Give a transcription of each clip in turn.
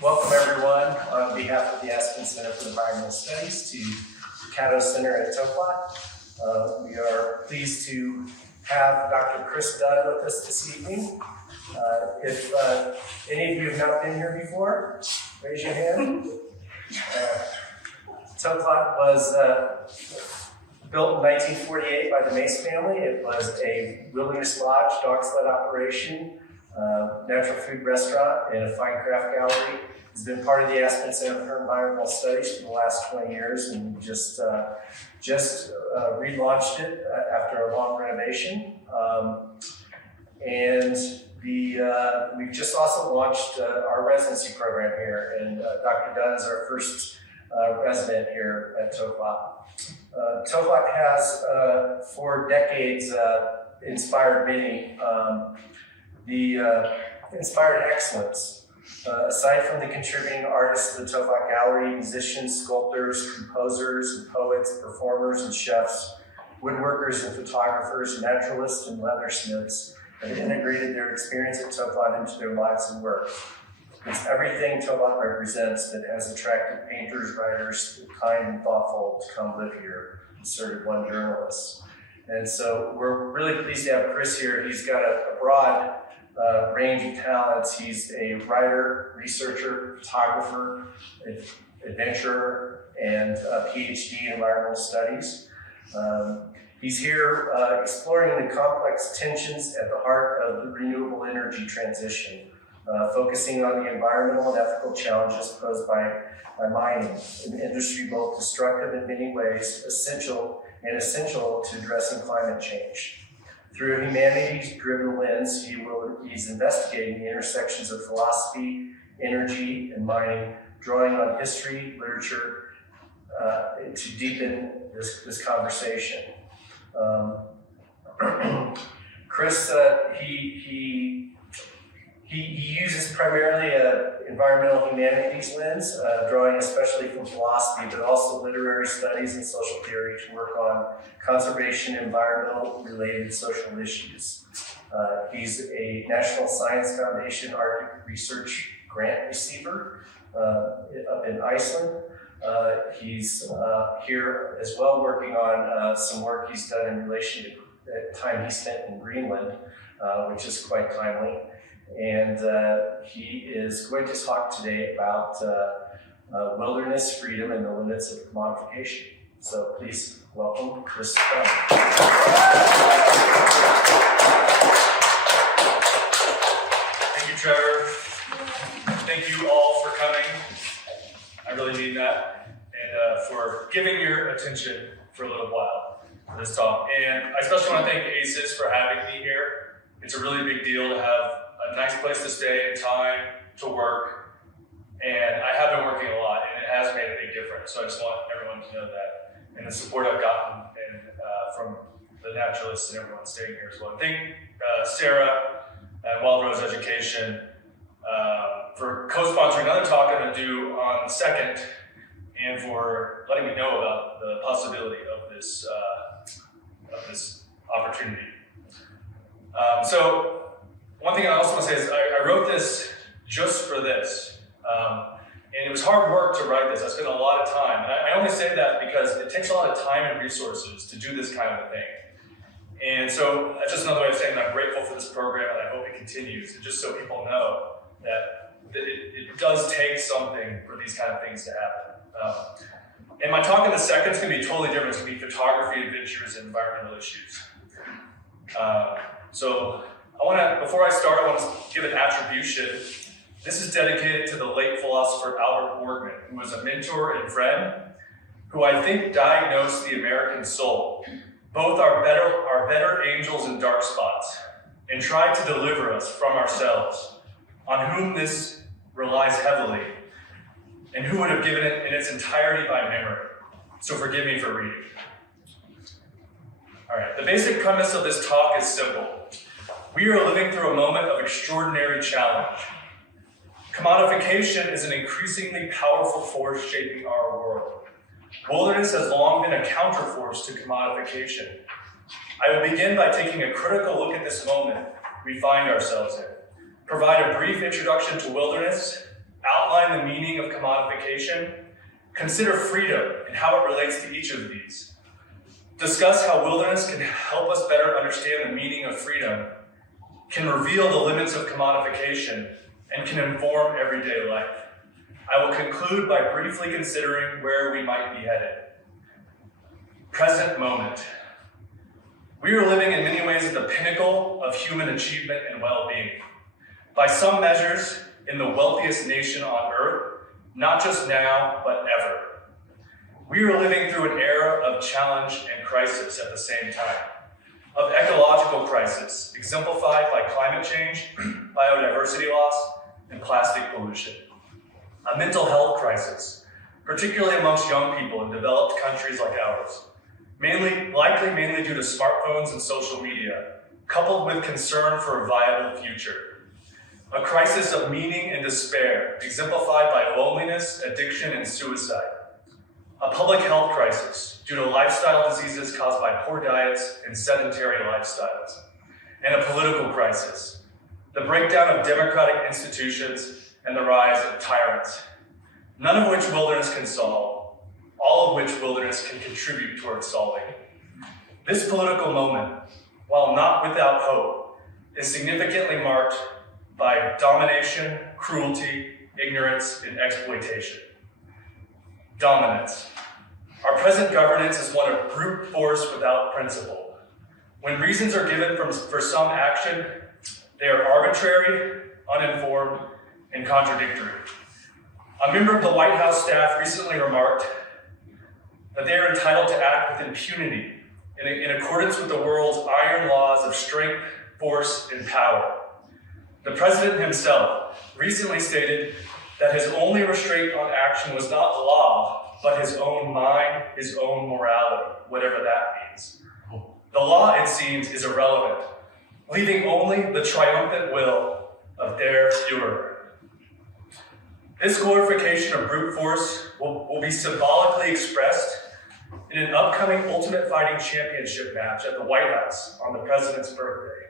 Welcome everyone on behalf of the Aspen Center for Environmental Studies to the Catto Center at Toklat. We are pleased to have Dr. Chris Dunn with us this evening. If any of you have not been here before, raise your hand. Toklat was built in 1948 by the Mace family. It was a wilderness lodge, dog sled operation, natural food restaurant, and a fine craft gallery. It's been part of the Aspen Center for Environmental Studies for the last 20 years, and we just relaunched it after a long renovation. We've just also launched our residency program here, and Dr. Dunn is our first resident here at Toklat. Toklat has, for decades, inspired many. Inspired excellence. Aside from the contributing artists of the Toklat Gallery, musicians, sculptors, composers, and poets, performers, and chefs, woodworkers and photographers, naturalists and leathersmiths have integrated their experience at Toklat into their lives and work. It's everything Toklat represents that has attracted painters, writers, kind and thoughtful to come live here, asserted one journalist. And so we're really pleased to have Chris here. He's got a broad range of talents. He's a writer, researcher, photographer, adventurer, and a PhD in environmental studies. He's here exploring the complex tensions at the heart of the renewable energy transition, focusing on the environmental and ethical challenges posed by mining, an industry both destructive in many ways, essential to addressing climate change. Through a humanities-driven lens, he's investigating the intersections of philosophy, energy, and mining, drawing on history, literature, to deepen this conversation. Chris, he uses primarily an environmental humanities lens, drawing especially from philosophy, but also literary studies and social theory to work on conservation and environmental-related social issues. He's a National Science Foundation Arctic Research Grant receiver up in Iceland. He's here as well working on some work he's done in relation to the time he spent in Greenland, which is quite timely. And he is going to talk today about wilderness freedom and the limits of commodification. So please welcome Chris Dunn. Thank you, Trevor. Thank you all for coming. I really mean that. And for giving your attention for a little while for this talk. And I especially want to thank ACES for having me here. It's a really big deal to have a nice place to stay and time to work. And I have been working a lot, and it has made a big difference. So I just want everyone to know that. And the support I've gotten from the naturalists and everyone staying here as well. And thank Sarah at Wild Rose Education for co-sponsoring another talk I'm going to do on the 2nd, and for letting me know about the possibility of this opportunity. So one thing I also want to say is I wrote this just for this. And it was hard work to write this. I spent a lot of time. And I only say that because it takes a lot of time and resources to do this kind of a thing. And so that's just another way of saying that I'm grateful for this program and I hope it continues. And just so people know that it does take something for these kind of things to happen. And my talk in the 2nd is going to be totally different. It's going to be photography, adventures, and environmental issues. So before I start, I want to give an attribution. This is dedicated to the late philosopher Albert Borgmann, who was a mentor and friend, who I think diagnosed the American soul, both our better angels and dark spots, and tried to deliver us from ourselves, on whom this relies heavily, and who would have given it in its entirety by memory. So forgive me for reading. All right, the basic premise of this talk is simple. We are living through a moment of extraordinary challenge. Commodification is an increasingly powerful force shaping our world. Wilderness has long been a counterforce to commodification. I will begin by taking a critical look at this moment we find ourselves in, provide a brief introduction to wilderness, outline the meaning of commodification, consider freedom and how it relates to each of these, discuss how wilderness can help us better understand the meaning of freedom, can reveal the limits of commodification, and can inform everyday life. I will conclude by briefly considering where we might be headed. Present moment. We are living in many ways at the pinnacle of human achievement and well-being. By some measures, in the wealthiest nation on earth, not just now, but ever. We are living through an era of challenge and crisis at the same time, of ecological crisis, exemplified by climate change, biodiversity loss, and plastic pollution. A mental health crisis, particularly amongst young people in developed countries like ours, likely mainly due to smartphones and social media, coupled with concern for a viable future. A crisis of meaning and despair, exemplified by loneliness, addiction, and suicide. A public health crisis due to lifestyle diseases caused by poor diets and sedentary lifestyles. And a political crisis, the breakdown of democratic institutions and the rise of tyrants, none of which wilderness can solve, all of which wilderness can contribute towards solving. This political moment, while not without hope, is significantly marked by domination, cruelty, ignorance, and exploitation. Dominance. Our present governance is one of brute force without principle. When reasons are given for some action, they are arbitrary, uninformed, and contradictory. A member of the White House staff recently remarked that they are entitled to act with impunity in accordance with the world's iron laws of strength, force, and power. The president himself recently stated that his only restraint on action was not law, but his own mind, his own morality, whatever that means. The law, it seems, is irrelevant, leaving only the triumphant will of der Führer. This glorification of brute force will be symbolically expressed in an upcoming Ultimate Fighting Championship match at the White House on the president's birthday.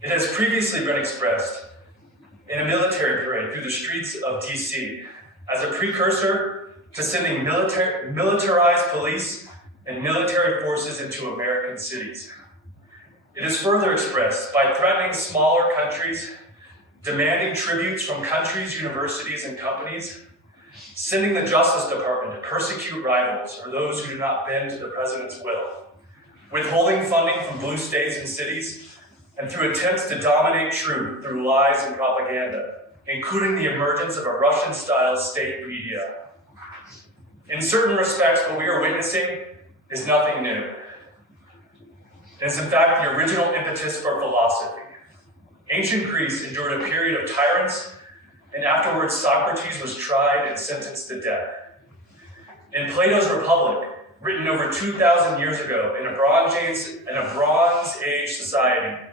It has previously been expressed in a military parade through the streets of DC as a precursor to sending militarized police and military forces into American cities. It is further expressed by threatening smaller countries, demanding tributes from countries, universities, and companies, sending the Justice Department to persecute rivals or those who do not bend to the president's will, withholding funding from blue states and cities, and through attempts to dominate truth through lies and propaganda, including the emergence of a Russian-style state media. In certain respects, what we are witnessing is nothing new. It is in fact the original impetus for philosophy. Ancient Greece endured a period of tyrants, and afterwards Socrates was tried and sentenced to death. In Plato's Republic, written over 2,000 years ago in a Bronze Age society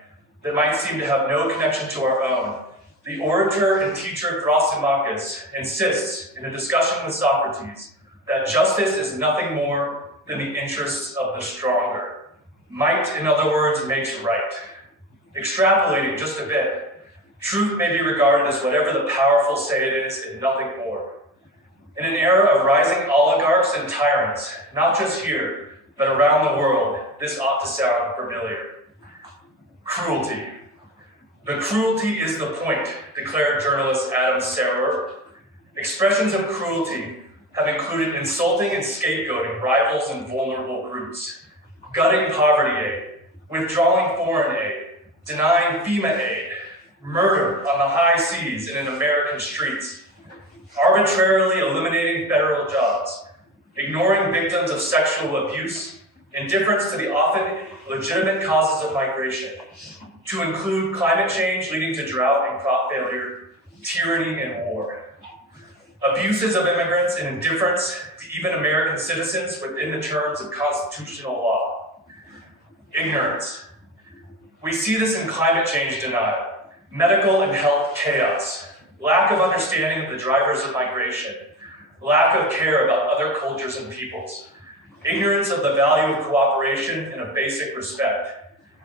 that might seem to have no connection to our own, the orator and teacher Thrasymachus insists in a discussion with Socrates that justice is nothing more than the interests of the stronger. Might, in other words, makes right. Extrapolating just a bit, truth may be regarded as whatever the powerful say it is and nothing more. In an era of rising oligarchs and tyrants, not just here, but around the world, this ought to sound familiar. Cruelty. The cruelty is the point, declared journalist Adam Serwer. Expressions of cruelty have included insulting and scapegoating rivals and vulnerable groups, gutting poverty aid, withdrawing foreign aid, denying FEMA aid, murder on the high seas and in American streets, arbitrarily eliminating federal jobs, ignoring victims of sexual abuse, indifference to the often legitimate causes of migration, to include climate change leading to drought and crop failure, tyranny and war. Abuses of immigrants and indifference to even American citizens within the terms of constitutional law. Ignorance. We see this in climate change denial, medical and health chaos, lack of understanding of the drivers of migration, lack of care about other cultures and peoples, ignorance of the value of cooperation and of basic respect,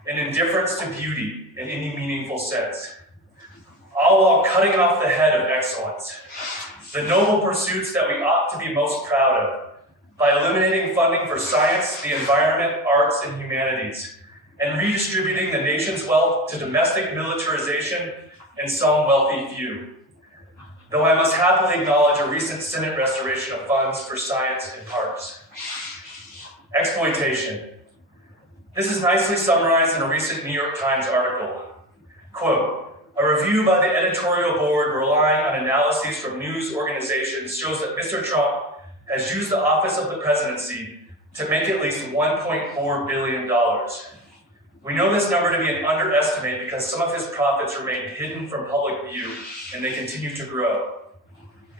and indifference to beauty in any meaningful sense. all while cutting off the head of excellence, the noble pursuits that we ought to be most proud of, by eliminating funding for science, the environment, arts, and humanities, and redistributing the nation's wealth to domestic militarization and some wealthy few. Though I must happily acknowledge a recent Senate restoration of funds for science and parks. Exploitation. This is nicely summarized in a recent New York Times article. Quote, a review by the editorial board relying on analyses from news organizations shows that Mr. Trump has used the office of the presidency to make at least $1.4 billion. We know this number to be an underestimate because some of his profits remain hidden from public view and they continue to grow.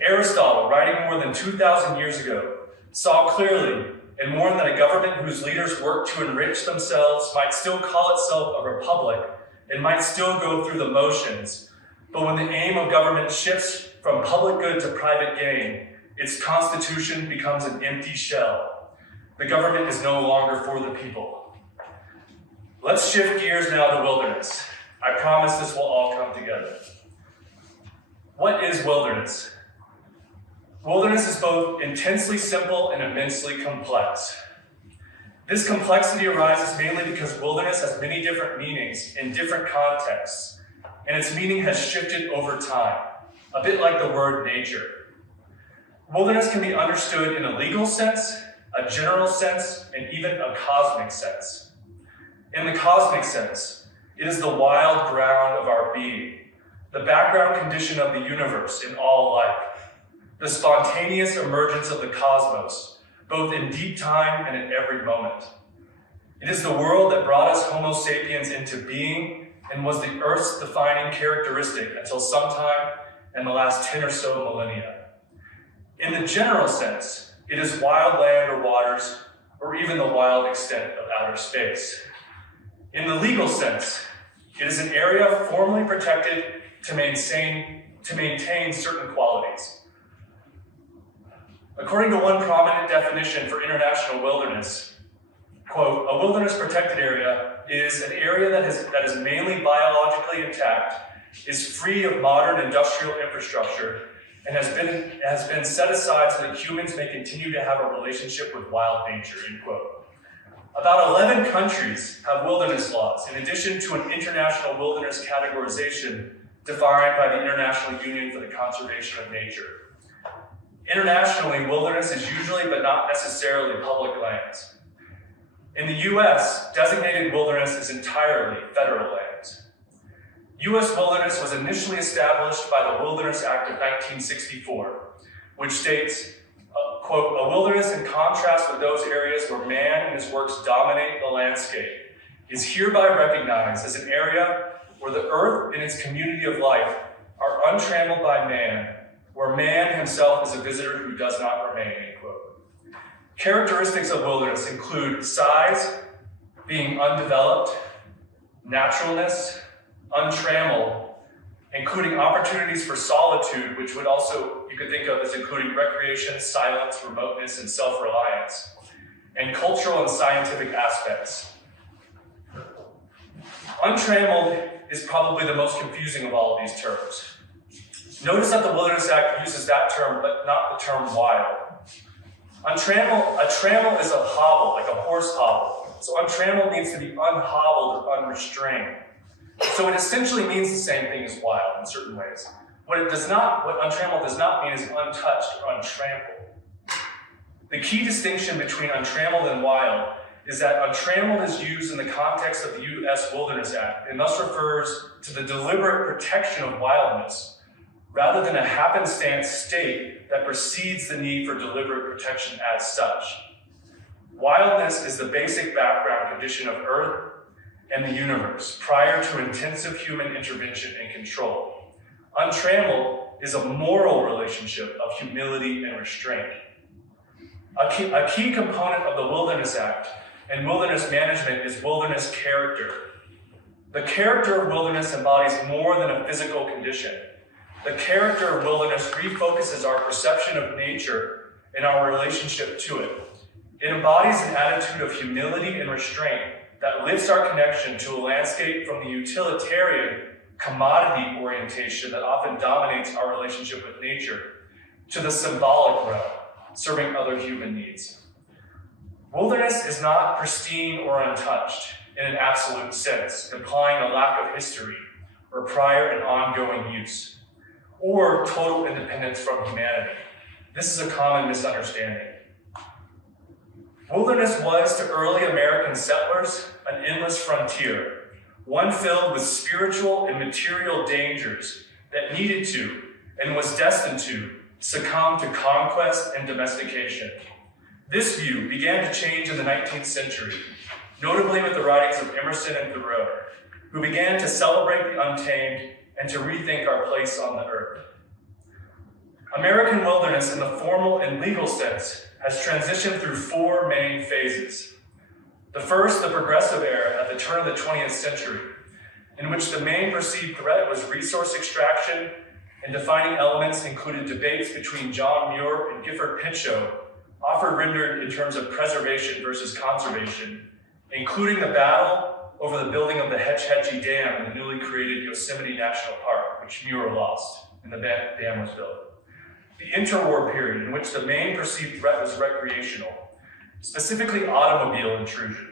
Aristotle, writing more than 2,000 years ago, saw clearly and warned that a government whose leaders work to enrich themselves might still call itself a republic and might still go through the motions. But when the aim of government shifts from public good to private gain, its constitution becomes an empty shell. The government is no longer for the people. Let's shift gears now to wilderness. I promise this will all come together. What is wilderness? Wilderness is both intensely simple and immensely complex. This complexity arises mainly because wilderness has many different meanings in different contexts, and its meaning has shifted over time, a bit like the word nature. Wilderness can be understood in a legal sense, a general sense, and even a cosmic sense. In the cosmic sense, it is the wild ground of our being, the background condition of the universe in all life, the spontaneous emergence of the cosmos, both in deep time and in every moment. It is the world that brought us Homo sapiens into being and was the Earth's defining characteristic until sometime in the last 10 or so millennia. In the general sense, it is wild land or waters, or even the wild extent of outer space. In the legal sense, it is an area formally protected to maintain certain qualities. According to one prominent definition for international wilderness, quote, a wilderness protected area is an area that is mainly biologically intact, is free of modern industrial infrastructure, and has been set aside so that humans may continue to have a relationship with wild nature, end quote. About 11 countries have wilderness laws, in addition to an international wilderness categorization defined by the International Union for the Conservation of Nature. Internationally, wilderness is usually, but not necessarily, public lands. In the US, designated wilderness is entirely federal lands. US wilderness was initially established by the Wilderness Act of 1964, which states, quote, a wilderness in contrast with those areas where man and his works dominate the landscape is hereby recognized as an area where the earth and its community of life are untrammeled by man, where man himself is a visitor who does not remain, end quote. Characteristics of wilderness include size, being undeveloped, naturalness, untrammeled, including opportunities for solitude, which would also, you could think of as including recreation, silence, remoteness, and self-reliance, and cultural and scientific aspects. Untrammeled is probably the most confusing of all of these terms. Notice that the Wilderness Act uses that term, but not the term wild. A trammel is a hobble, like a horse hobble. So untrammeled means to be unhobbled or unrestrained. So it essentially means the same thing as wild in certain ways. What untrammeled does not mean is untouched or untrampled. The key distinction between untrammeled and wild is that untrammeled is used in the context of the U.S. Wilderness Act and thus refers to the deliberate protection of wildness, rather than a happenstance state that precedes the need for deliberate protection as such. Wildness is the basic background condition of Earth and the universe prior to intensive human intervention and control. Untrammeled is a moral relationship of humility and restraint. A key component of the Wilderness Act and wilderness management is wilderness character. The character of wilderness embodies more than a physical condition. The character of wilderness refocuses our perception of nature and our relationship to it. It embodies an attitude of humility and restraint that lifts our connection to a landscape from the utilitarian commodity orientation that often dominates our relationship with nature, to the symbolic realm, serving other human needs. Wilderness is not pristine or untouched in an absolute sense, implying a lack of history or prior and ongoing use, or total independence from humanity. This is a common misunderstanding. Wilderness was to early American settlers an endless frontier, one filled with spiritual and material dangers that needed to, and was destined to, succumb to conquest and domestication. This view began to change in the 19th century, notably with the writings of Emerson and Thoreau, who began to celebrate the untamed and to rethink our place on the earth. American wilderness in the formal and legal sense has transitioned through four main phases. The first, the progressive era at the turn of the 20th century, in which the main perceived threat was resource extraction, and defining elements included debates between John Muir and Gifford Pinchot, often rendered in terms of preservation versus conservation, including the battle over the building of the Hetch Hetchy Dam in the newly created Yosemite National Park, which Muir lost, and the dam was built. The interwar period, in which the main perceived threat was recreational, specifically automobile intrusion.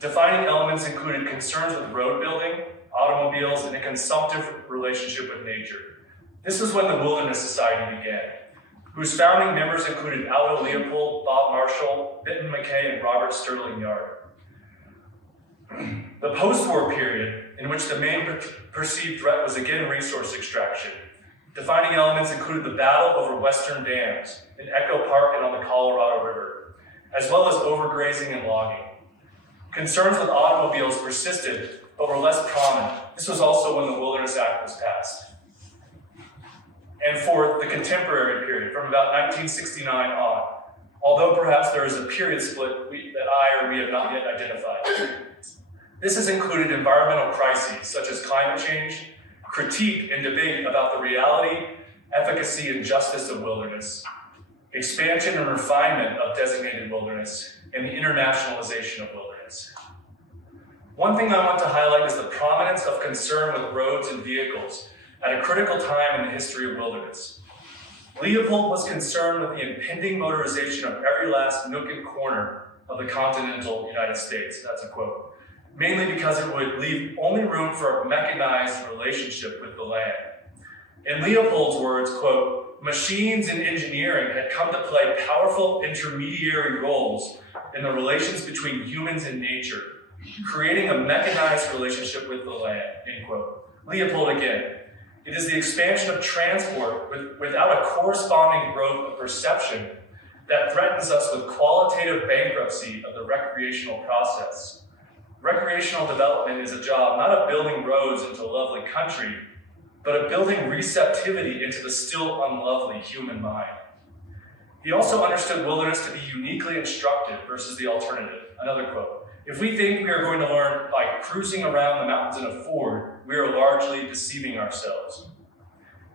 Defining elements included concerns with road building, automobiles, and a consumptive relationship with nature. This was when the Wilderness Society began, whose founding members included Aldo Leopold, Bob Marshall, Benton McKay, and Robert Sterling Yard. The post-war period, in which the main perceived threat was again resource extraction. Defining elements included the battle over western dams in Echo Park and on the Colorado River, as well as overgrazing and logging. Concerns with automobiles persisted, but were less prominent. This was also when the Wilderness Act was passed. And fourth, the contemporary period, from about 1969 on, although perhaps there is a period split that I or we have not yet identified. This has included environmental crises such as climate change, critique and debate about the reality, efficacy, and justice of wilderness, expansion and refinement of designated wilderness, and the internationalization of wilderness. One thing I want to highlight is the prominence of concern with roads and vehicles at a critical time in the history of wilderness. Leopold was concerned with the impending motorization of every last nook and corner of the continental United States, that's a quote, mainly because it would leave only room for a mechanized relationship with the land. In Leopold's words, quote, machines and engineering had come to play powerful intermediary roles in the relations between humans and nature, creating a mechanized relationship with the land, end quote. Leopold again, it is the expansion of transport without a corresponding growth of perception that threatens us with qualitative bankruptcy of the recreational process. Recreational development is a job not of building roads into lovely country, but of building receptivity into the still unlovely human mind. He also understood wilderness to be uniquely instructive versus the alternative. Another quote, if we think we are going to learn by cruising around the mountains in a Ford, we are largely deceiving ourselves.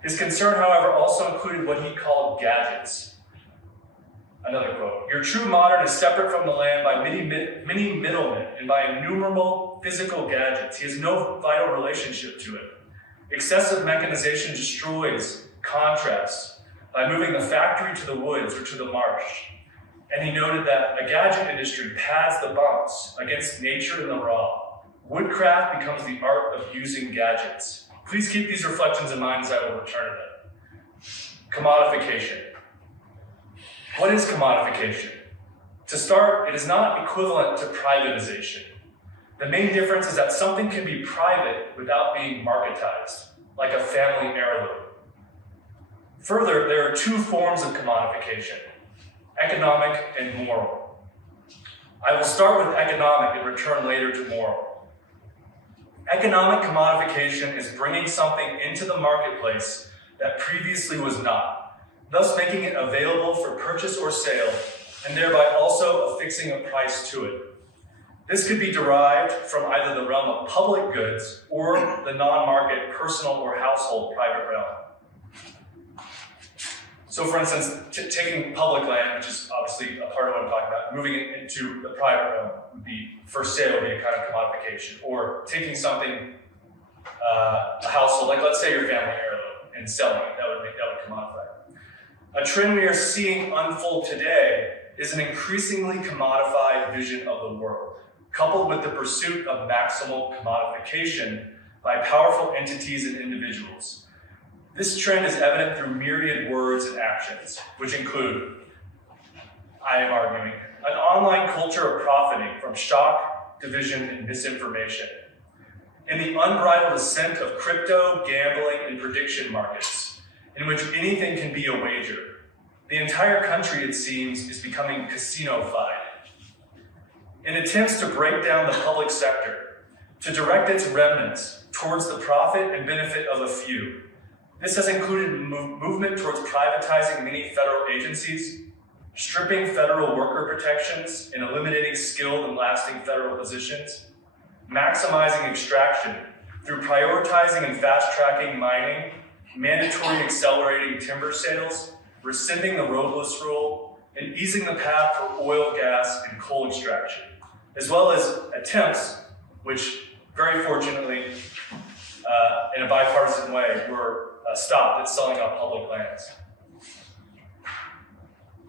His concern, however, also included what he called gadgets. Another quote, your true modern is separate from the land by many middlemen and by innumerable physical gadgets. He has no vital relationship to it. Excessive mechanization destroys contrast by moving the factory to the woods or to the marsh. And he noted that a gadget industry pads the bumps against nature in the raw. Woodcraft becomes the art of using gadgets. Please keep these reflections in mind as I will return to them. Commodification. What is commodification? To start, it is not equivalent to privatization. The main difference is that something can be private without being marketized, like a family heirloom. Further, there are two forms of commodification, economic and moral. I will start with economic and return later to moral. Economic commodification is bringing something into the marketplace that previously was not, thus making it available for purchase or sale, and thereby also affixing a price to it. This could be derived from either the realm of public goods or the non-market personal or household private realm. So for instance, taking public land, which is obviously a part of what I'm talking about, moving it into the private realm would be, for sale, would be a kind of commodification. Or taking something a household, like let's say your family heirloom, and selling it. That would commodify. A trend we are seeing unfold today is an increasingly commodified vision of the world, coupled with the pursuit of maximal commodification by powerful entities and individuals. This trend is evident through myriad words and actions, which include, I am arguing, an online culture of profiting from shock, division, and misinformation, and the unbridled ascent of crypto, gambling, and prediction markets, in which anything can be a wager. The entire country, it seems, is becoming casino-fied. In attempts to break down the public sector, to direct its remnants towards the profit and benefit of a few, this has included movement towards privatizing many federal agencies, stripping federal worker protections and eliminating skilled and lasting federal positions, maximizing extraction through prioritizing and fast-tracking mining, mandatory accelerating timber sales, rescinding the roadless rule, and easing the path for oil, gas, and coal extraction, as well as attempts, which very fortunately, in a bipartisan way, were stopped at selling off public lands.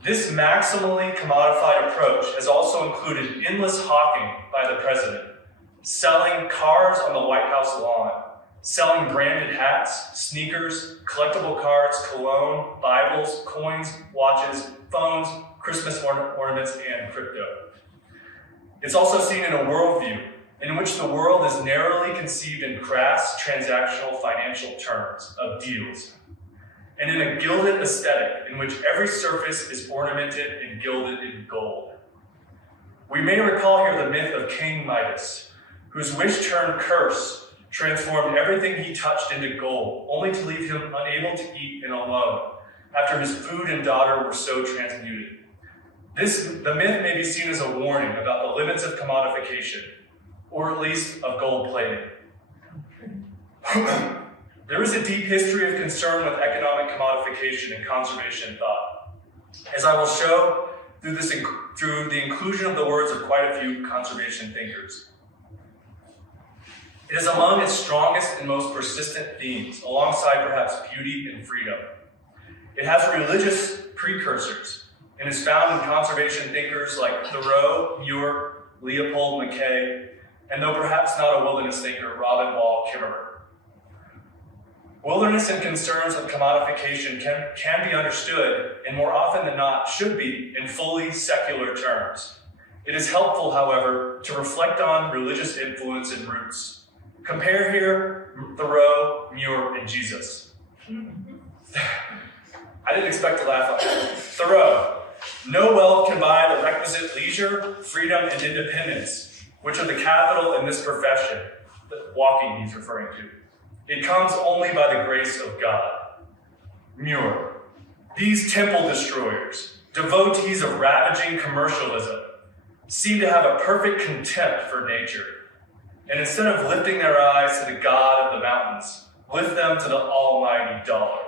This maximally commodified approach has also included endless hawking by the president, selling cars on the White House lawn, selling branded hats, sneakers, collectible cards, cologne, Bibles, coins, watches, phones, Christmas ornaments, and crypto. It's also seen in a worldview in which the world is narrowly conceived in crass, transactional financial terms of deals, and in a gilded aesthetic in which every surface is ornamented and gilded in gold. We may recall here the myth of King Midas, whose wish turned curse transformed everything he touched into gold, only to leave him unable to eat and alone after his food and daughter were so transmuted. The myth may be seen as a warning about the limits of commodification, or at least of gold plating. There is a deep history of concern with economic commodification and conservation thought, as I will show through the inclusion of the words of quite a few conservation thinkers. It is among its strongest and most persistent themes, alongside perhaps beauty and freedom. It has religious precursors and is found in conservation thinkers like Thoreau, Muir, Leopold Mackay, and though perhaps not a wilderness thinker, Robin Wall Kimmerer. Wilderness and concerns with commodification can be understood, and more often than not should be, in fully secular terms. It is helpful, however, to reflect on religious influence and roots. Compare here Thoreau, Muir, and Jesus. I didn't expect to laugh like that. Thoreau, no wealth can buy the requisite leisure, freedom, and independence, which are the capital in this profession, the walking he's referring to. It comes only by the grace of God. Muir, these temple destroyers, devotees of ravaging commercialism, seem to have a perfect contempt for nature, and instead of lifting their eyes to the God of the mountains, lift them to the almighty dollar.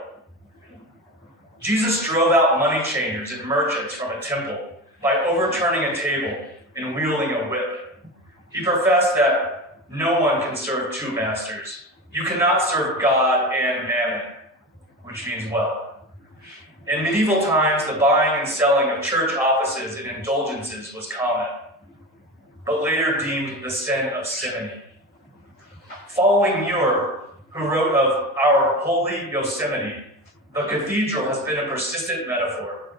Jesus drove out money changers and merchants from a temple by overturning a table and wielding a whip. He professed that no one can serve two masters. You cannot serve God and mammon, which means wealth. In medieval times, the buying and selling of church offices and indulgences was common, but later deemed the sin of simony. Following Muir, who wrote of our holy Yosemite, the cathedral has been a persistent metaphor.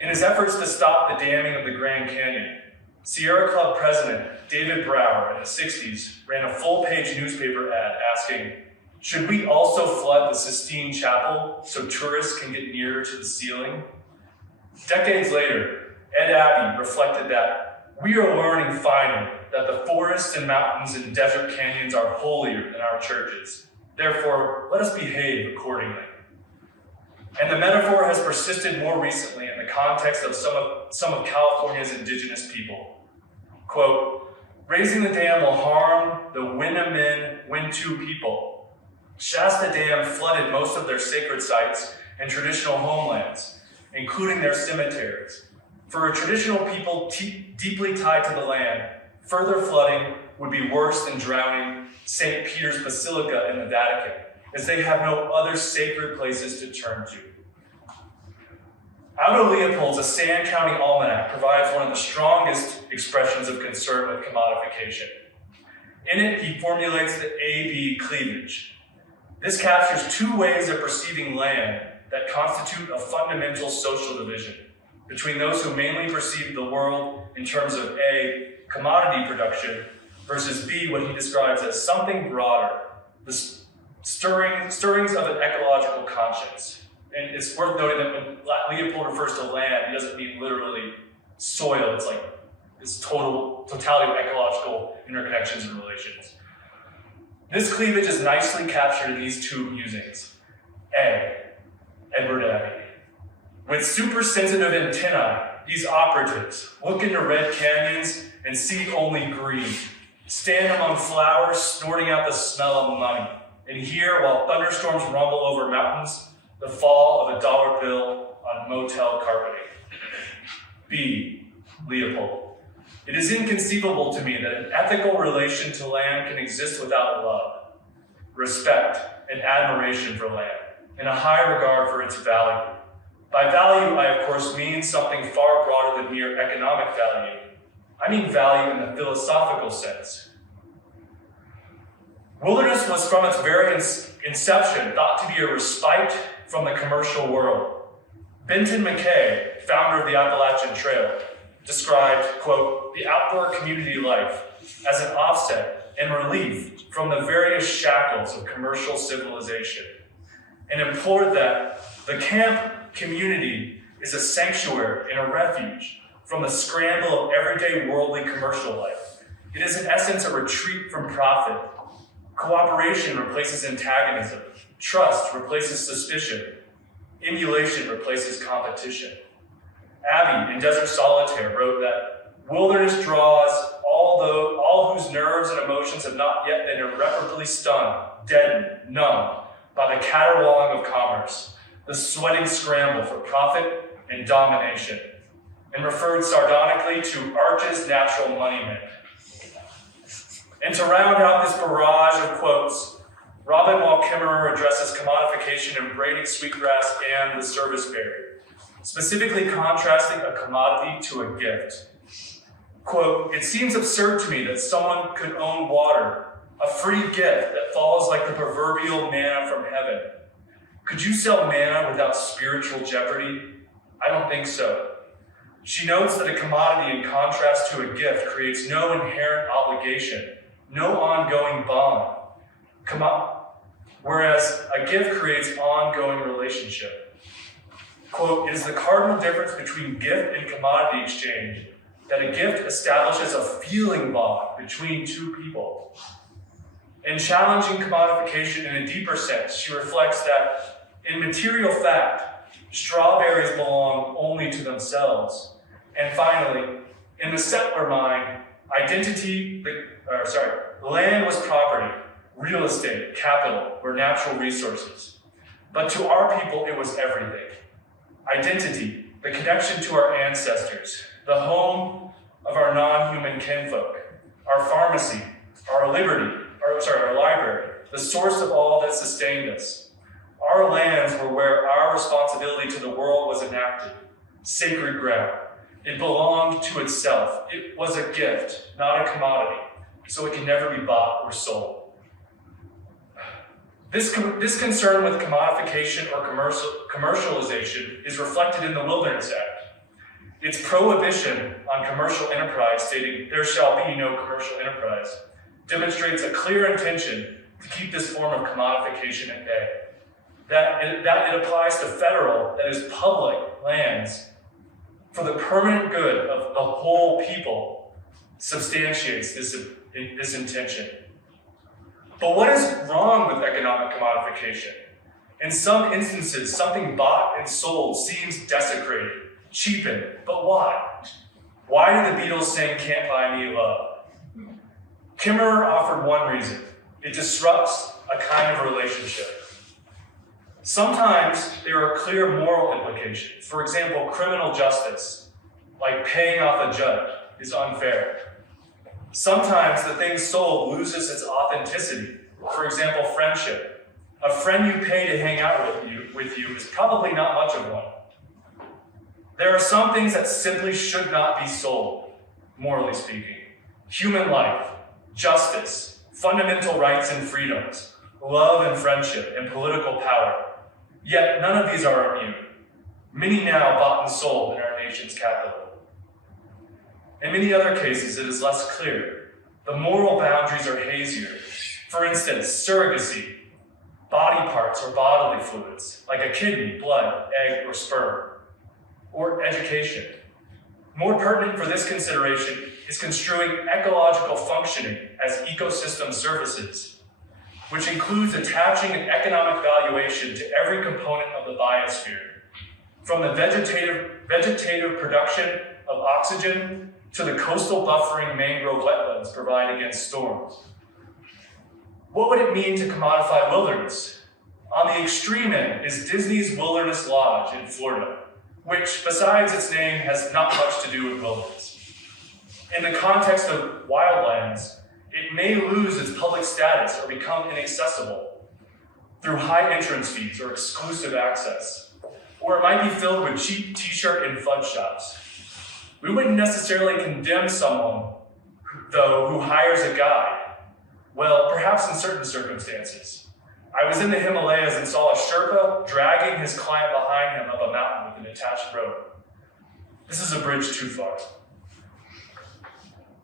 In his efforts to stop the damming of the Grand Canyon, Sierra Club president David Brower in the 60s ran a full-page newspaper ad asking, "Should we also flood the Sistine Chapel so tourists can get nearer to the ceiling?" Decades later, Ed Abbey reflected that we are learning finally that the forests and mountains and desert canyons are holier than our churches. Therefore, let us behave accordingly. And the metaphor has persisted more recently in the context of some of California's indigenous people. Quote, "Raising the dam will harm the Winnemin-Wintu people. Shasta Dam flooded most of their sacred sites and traditional homelands, including their cemeteries. For a traditional people deeply tied to the land, further flooding would be worse than drowning St. Peter's Basilica in the Vatican, as they have no other sacred places to turn to. Aldo Leopold's A Sand County Almanac provides one of the strongest expressions of concern with commodification. In it, he formulates the A-B cleavage. This captures two ways of perceiving land that constitute a fundamental social division between those who mainly perceive the world in terms of A, commodity production, versus B, what he describes as something broader, the stirrings of an ecological conscience. And it's worth noting that when Leopold refers to land, he doesn't mean literally soil. It's like this totality of ecological interconnections and relations. This cleavage is nicely captured in these two musings. A, Edward Abbey. With super-sensitive antennae, these operatives look into red canyons and see only green, stand among flowers snorting out the smell of money, and hear, while thunderstorms rumble over mountains, the fall of a dollar bill on motel carpeting. B, Leopold. It is inconceivable to me that an ethical relation to land can exist without love, respect, and admiration for land, and a high regard for its value. By value, I of course mean something far broader than mere economic value. I mean value in the philosophical sense. Wilderness was from its very inception thought to be a respite from the commercial world. Benton McKay, founder of the Appalachian Trail, described, quote, the outdoor community life as an offset and relief from the various shackles of commercial civilization, and implored that the camp community is a sanctuary and a refuge from the scramble of everyday worldly commercial life. It is in essence a retreat from profit. Cooperation replaces antagonism. Trust replaces suspicion. Emulation replaces competition. Abbey, in Desert Solitaire, wrote that wilderness draws all whose nerves and emotions have not yet been irreparably stunned, deadened, numbed by the caterwauling of commerce, the sweating scramble for profit and domination, and referred sardonically to Arch's natural moneymen. And to round out this barrage of quotes, Robin Wall Kimmerer addresses commodification in braiding sweetgrass and the service berry, specifically contrasting a commodity to a gift. Quote, it seems absurd to me that someone could own water, a free gift that falls like the proverbial manna from heaven. Could you sell manna without spiritual jeopardy? I don't think so. She notes that a commodity, in contrast to a gift, creates no inherent obligation, no ongoing bond, whereas a gift creates ongoing relationship. Quote, it is the cardinal difference between gift and commodity exchange that a gift establishes a feeling bond between two people. In challenging commodification in a deeper sense, she reflects that in material fact, strawberries belong only to themselves. And finally, in the settler mind, land was property, real estate, capital, were natural resources. But to our people, it was everything. Identity, the connection to our ancestors, the home of our non-human kinfolk, our pharmacy, our our library, the source of all that sustained us. Our lands were where our responsibility to the world was enacted, sacred ground. It belonged to itself. It was a gift, not a commodity, so it can never be bought or sold. This concern with commodification or commercialization is reflected in the Wilderness Act. Its prohibition on commercial enterprise, stating there shall be no commercial enterprise, demonstrates a clear intention to keep this form of commodification at bay. That it applies to federal, that is public, lands for the permanent good of the whole people substantiates this intention. But what is wrong with economic commodification? In some instances, something bought and sold seems desecrated, cheapened, but why? Why do the Beatles sing "Can't Buy Me Love"? Kimmerer offered one reason. It disrupts a kind of relationship. Sometimes there are clear moral implications. For example, criminal justice, like paying off a judge, is unfair. Sometimes the thing sold loses its authenticity. For example, friendship. A friend you pay to hang out with you is probably not much of one. There are some things that simply should not be sold, morally speaking. Human life, justice, fundamental rights and freedoms, love and friendship, and political power. Yet none of these are immune. Many now bought and sold in our nation's capital. In many other cases, it is less clear. The moral boundaries are hazier. For instance, surrogacy, body parts or bodily fluids, like a kidney, blood, egg, or sperm, or education. More pertinent for this consideration is construing ecological functioning as ecosystem services, which includes attaching an economic valuation to every component of the biosphere, from the vegetative production of oxygen to the coastal buffering mangrove wetlands provide against storms. What would it mean to commodify wilderness? On the extreme end is Disney's Wilderness Lodge in Florida, which, besides its name, has not much to do with wilderness. In the context of wildlands, it may lose its public status or become inaccessible through high entrance fees or exclusive access, or it might be filled with cheap t-shirt and fudge shops. We wouldn't necessarily condemn someone, though, who hires a guide. Well, perhaps in certain circumstances. I was in the Himalayas and saw a Sherpa dragging his client behind him up a mountain with an attached rope. This is a bridge too far.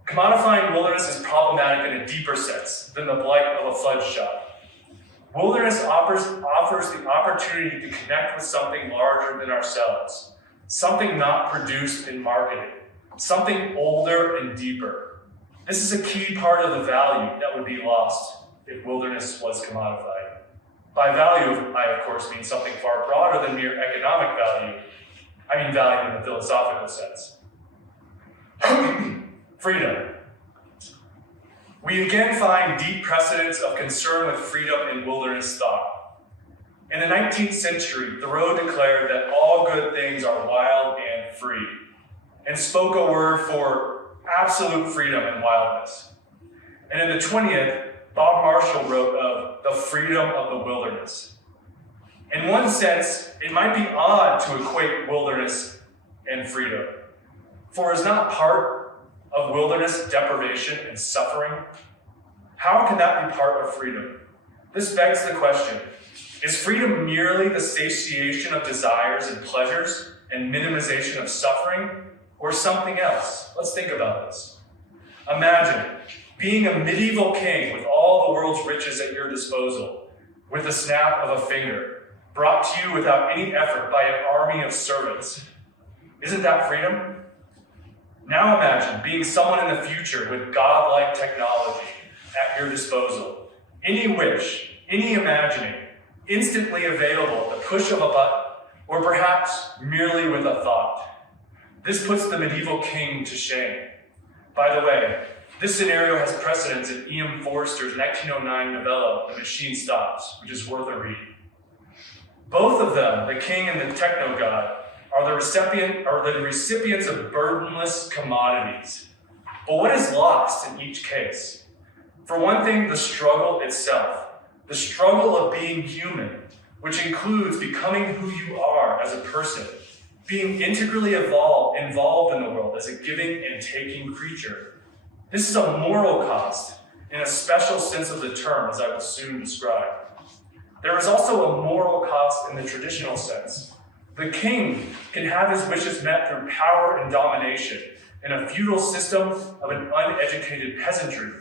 Commodifying wilderness is problematic in a deeper sense than the blight of a fudge shop. Wilderness offers the opportunity to connect with something larger than ourselves, something not produced and marketed, something older and deeper. This is a key part of the value that would be lost if wilderness was commodified. By value, I of course mean something far broader than mere economic value. I mean value in the philosophical sense. Freedom. We again find deep precedents of concern with freedom in wilderness thought. In the 19th century, Thoreau declared that all good things are wild and free, and spoke a word for absolute freedom and wildness. And in the 20th, Bob Marshall wrote of the freedom of the wilderness. In one sense, it might be odd to equate wilderness and freedom, for is not part of wilderness deprivation and suffering? How can that be part of freedom? This begs the question, is freedom merely the satiation of desires and pleasures and minimization of suffering, or something else? Let's think about this. Imagine being a medieval king with all the world's riches at your disposal, with the snap of a finger, brought to you without any effort by an army of servants. Isn't that freedom? Now imagine being someone in the future with godlike technology at your disposal. Any wish, any imagining, instantly available at the push of a button, or perhaps merely with a thought. This puts the medieval king to shame. By the way, this scenario has precedence in E.M. Forster's 1909 novella, The Machine Stops, which is worth a read. Both of them, the king and the techno-god, are the recipients of burdenless commodities. But what is lost in each case? For one thing, the struggle itself, the struggle of being human, which includes becoming who you are as a person, being integrally involved in the world as a giving and taking creature. This is a moral cost in a special sense of the term, as I will soon describe. There is also a moral cost in the traditional sense. The king can have his wishes met through power and domination in a feudal system of an uneducated peasantry.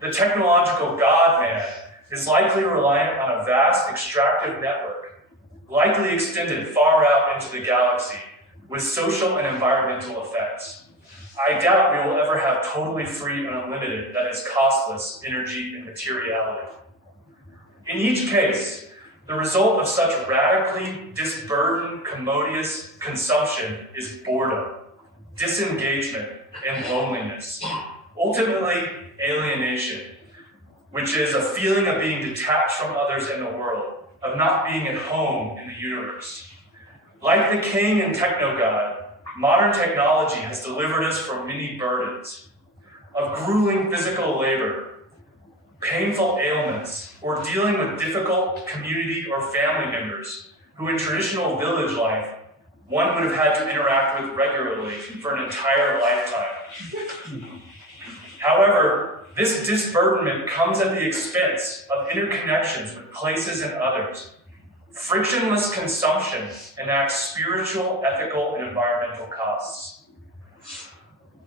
The technological God-man is likely reliant on a vast extractive network, likely extended far out into the galaxy, with social and environmental effects. I doubt we will ever have totally free and unlimited, that is costless, energy and materiality. In each case, the result of such radically disburdened, commodious consumption is boredom, disengagement, and loneliness. Ultimately, alienation, which is a feeling of being detached from others in the world, of not being at home in the universe. Like the king and techno-god, modern technology has delivered us from many burdens. of grueling physical labor, painful ailments, or dealing with difficult community or family members who in traditional village life, one would have had to interact with regularly for an entire lifetime. However, this disburdenment comes at the expense of interconnections with places and others. Frictionless consumption enacts spiritual, ethical, and environmental costs.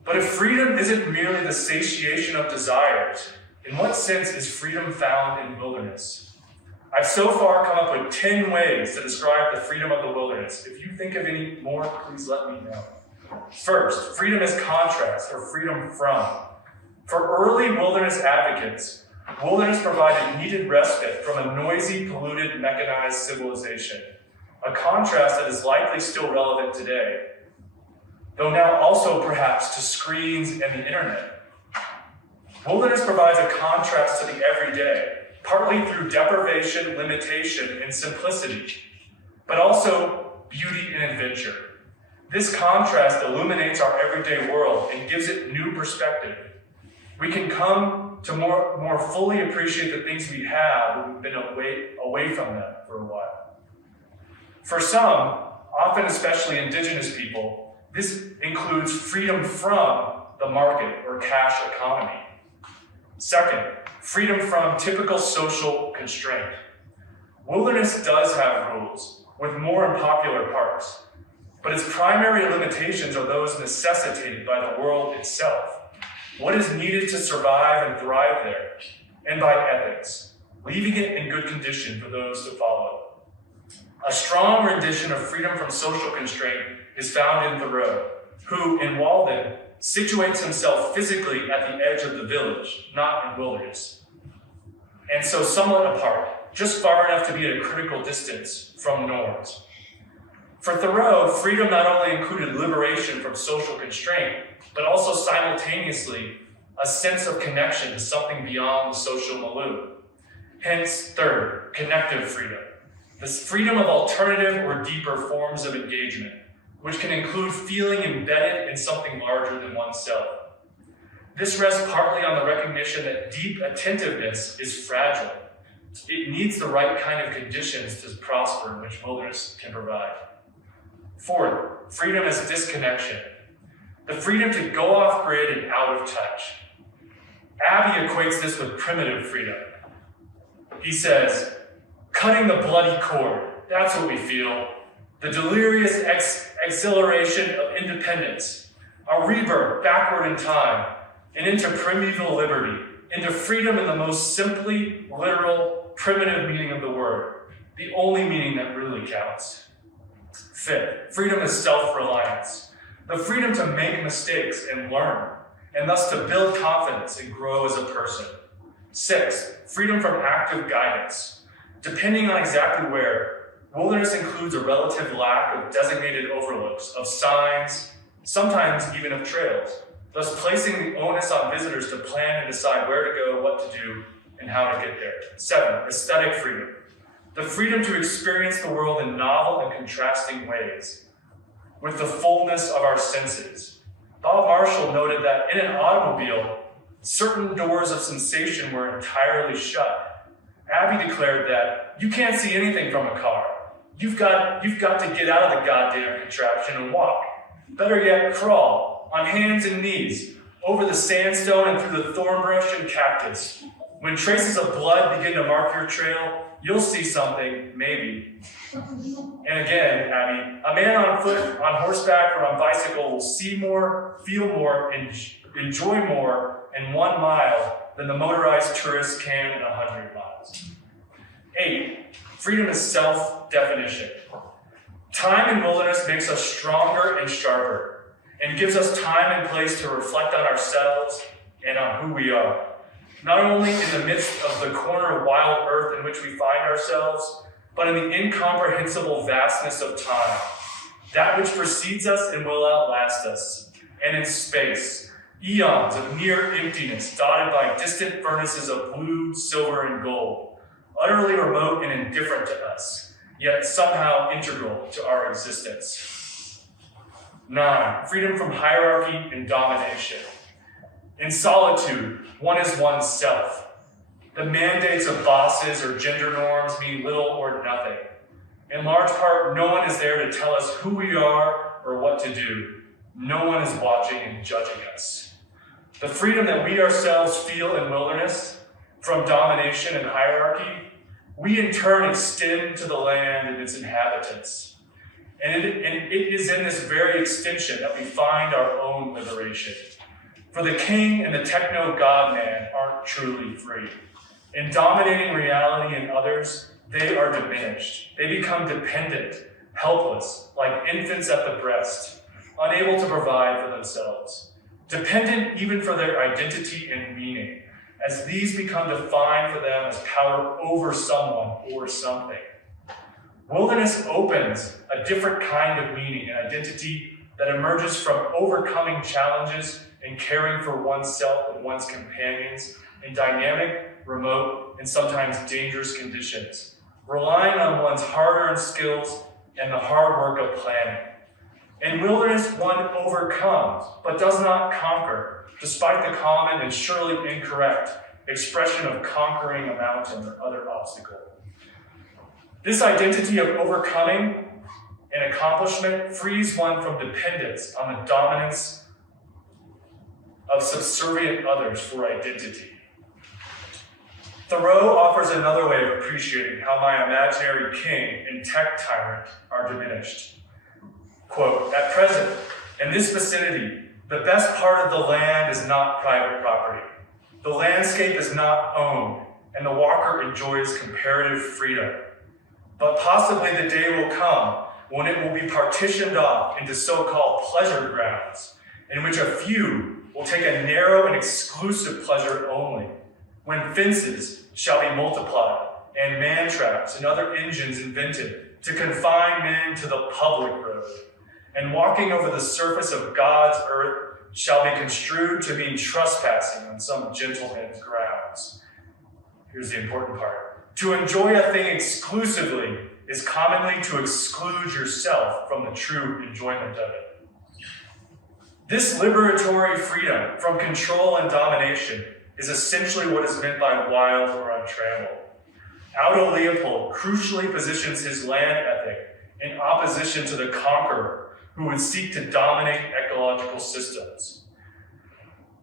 But if freedom isn't merely the satiation of desires, in what sense is freedom found in wilderness? I've so far come up with 10 ways to describe the freedom of the wilderness. If you think of any more, please let me know. First, freedom is contrast, or freedom from. For early wilderness advocates, wilderness provided needed respite from a noisy, polluted, mechanized civilization, a contrast that is likely still relevant today, though now also perhaps to screens and the internet. Wilderness provides a contrast to the everyday, partly through deprivation, limitation, and simplicity, but also beauty and adventure. This contrast illuminates our everyday world and gives it new perspective. We can come to more fully appreciate the things we have when we've been away from them for a while. For some, often especially indigenous people, this includes freedom from the market or cash economy. Second, freedom from typical social constraint. Wilderness does have rules, with more unpopular parts, but its primary limitations are those necessitated by the world itself. What is needed to survive and thrive there, and by ethics, leaving it in good condition for those to follow. A strong rendition of freedom from social constraint is found in Thoreau, who, in Walden, situates himself physically at the edge of the village, not in wilderness, and so somewhat apart, just far enough to be at a critical distance from norms. For Thoreau, freedom not only included liberation from social constraint, but also simultaneously a sense of connection to something beyond the social milieu. Hence, third, connective freedom. This freedom of alternative or deeper forms of engagement, which can include feeling embedded in something larger than oneself. This rests partly on the recognition that deep attentiveness is fragile. It needs the right kind of conditions to prosper, which wilderness can provide. Fourth, freedom as disconnection. The freedom to go off grid and out of touch. Abbey equates this with primitive freedom. He says, cutting the bloody cord, that's what we feel. The delirious exhilaration of independence, a rebirth backward in time and into primeval liberty, into freedom in the most simply literal, primitive meaning of the word, the only meaning that really counts. Fifth, freedom is self-reliance, the freedom to make mistakes and learn, and thus to build confidence and grow as a person. Sixth, freedom from active guidance. Depending on exactly where, wilderness includes a relative lack of designated overlooks, of signs, sometimes even of trails, thus placing the onus on visitors to plan and decide where to go, what to do, and how to get there. 7, aesthetic freedom. The freedom to experience the world in novel and contrasting ways, with the fullness of our senses. Bob Marshall noted that in an automobile, certain doors of sensation were entirely shut. Abbey declared that you can't see anything from a car. You've got to get out of the goddamn contraption and walk. Better yet, crawl on hands and knees over the sandstone and through the thorn brush and cactus. When traces of blood begin to mark your trail, you'll see something, maybe. And again, Abby, a man on foot, on horseback, or on bicycle will see more, feel more, and enjoy more in 1 mile than the motorized tourist can in 100 miles. 8, freedom is self-definition. Time in wilderness makes us stronger and sharper, and gives us time and place to reflect on ourselves and on who we are. Not only in the midst of the corner of wild earth in which we find ourselves, but in the incomprehensible vastness of time, that which precedes us and will outlast us, and in space, eons of near emptiness dotted by distant furnaces of blue, silver, and gold, utterly remote and indifferent to us, yet somehow integral to our existence. 9, freedom from hierarchy and domination. In solitude, one is oneself. The mandates of bosses or gender norms mean little or nothing. In large part, no one is there to tell us who we are or what to do. No one is watching and judging us. The freedom that we ourselves feel in wilderness, from domination and hierarchy, we in turn extend to the land and its inhabitants. And it is in this very extension that we find our own liberation. For the king and the techno-god-man aren't truly free. In dominating reality and others, they are diminished. They become dependent, helpless, like infants at the breast, unable to provide for themselves. Dependent even for their identity and meaning, as these become defined for them as power over someone or something. Wilderness opens a different kind of meaning and identity that emerges from overcoming challenges and caring for oneself and one's companions in dynamic, remote, and sometimes dangerous conditions, relying on one's hard-earned skills and the hard work of planning. In wilderness, one overcomes, but does not conquer, despite the common and surely incorrect expression of conquering a mountain or other obstacle. This identity of overcoming and accomplishment frees one from dependence on the dominance of subservient others for identity. Thoreau offers another way of appreciating how my imaginary king and tech tyrant are diminished. Quote, "At present, in this vicinity, the best part of the land is not private property. The landscape is not owned, and the walker enjoys comparative freedom. But possibly the day will come when it will be partitioned off into so-called pleasure grounds, in which a few will take a narrow and exclusive pleasure only, when fences shall be multiplied, and man-traps and other engines invented to confine men to the public road, and walking over the surface of God's earth shall be construed to mean trespassing on some gentleman's grounds." Here's the important part. To enjoy a thing exclusively is commonly to exclude yourself from the true enjoyment of it. This liberatory freedom from control and domination is essentially what is meant by wild or untrammeled. Aldo Leopold crucially positions his land ethic in opposition to the conqueror who would seek to dominate ecological systems.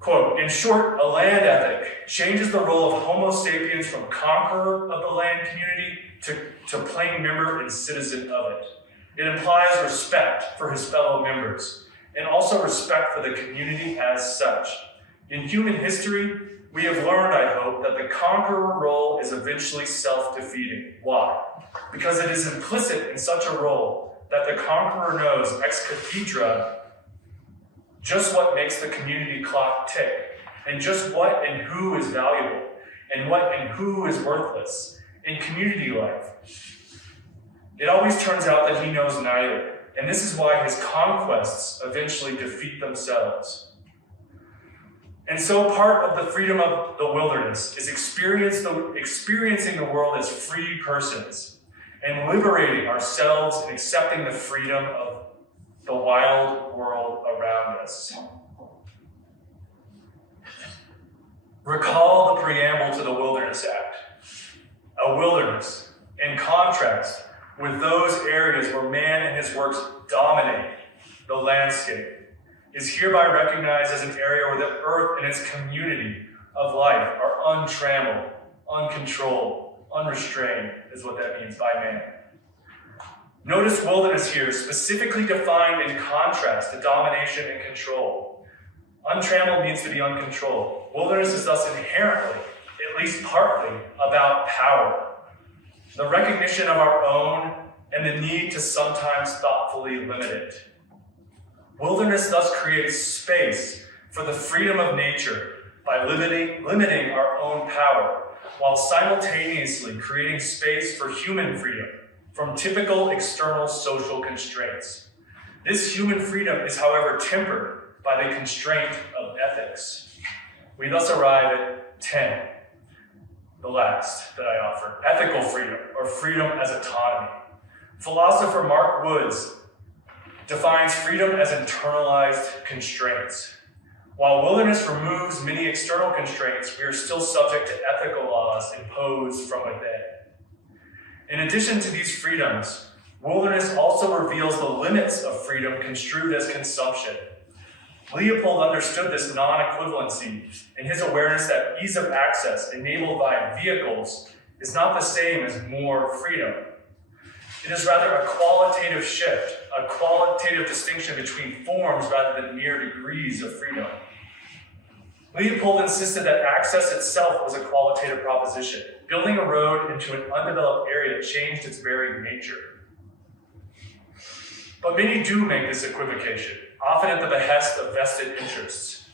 Quote, "In short, a land ethic changes the role of Homo sapiens from conqueror of the land community to plain member and citizen of it. It implies respect for his fellow members, and also respect for the community as such. In human history, we have learned, I hope, that the conqueror role is eventually self-defeating. Why? Because it is implicit in such a role that the conqueror knows ex cathedra just what makes the community clock tick, and just what and who is valuable, and what and who is worthless in community life. It always turns out that he knows neither, and this is why his conquests eventually defeat themselves. And so part of the freedom of the wilderness is experiencing the world as free persons, and liberating ourselves and accepting the freedom of the wild world around us. Recall the preamble to the Wilderness Act. A wilderness, in contrast with those areas where man and his works dominate the landscape, is hereby recognized as an area where the earth and its community of life are untrammeled, uncontrolled, unrestrained, is what that means by man. Notice wilderness here specifically defined in contrast to domination and control. Untrammeled means to be uncontrolled. Wilderness is thus inherently, at least partly, about power. The recognition of our own and the need to sometimes thoughtfully limit it. Wilderness thus creates space for the freedom of nature by limiting our own power, while simultaneously creating space for human freedom from typical external social constraints. This human freedom is, however, tempered by the constraint of ethics. We thus arrive at 10, the last that I offer, ethical freedom, or freedom as autonomy. Philosopher Mark Woods defines freedom as internalized constraints. While wilderness removes many external constraints, we are still subject to ethical laws imposed from within. In addition to these freedoms, wilderness also reveals the limits of freedom construed as consumption. Leopold understood this non-equivalency in his awareness that ease of access enabled by vehicles is not the same as more freedom. It is rather a qualitative shift, a qualitative distinction between forms rather than mere degrees of freedom. Leopold insisted that access itself was a qualitative proposition. Building a road into an undeveloped area changed its very nature. But many do make this equivocation, often at the behest of vested interests.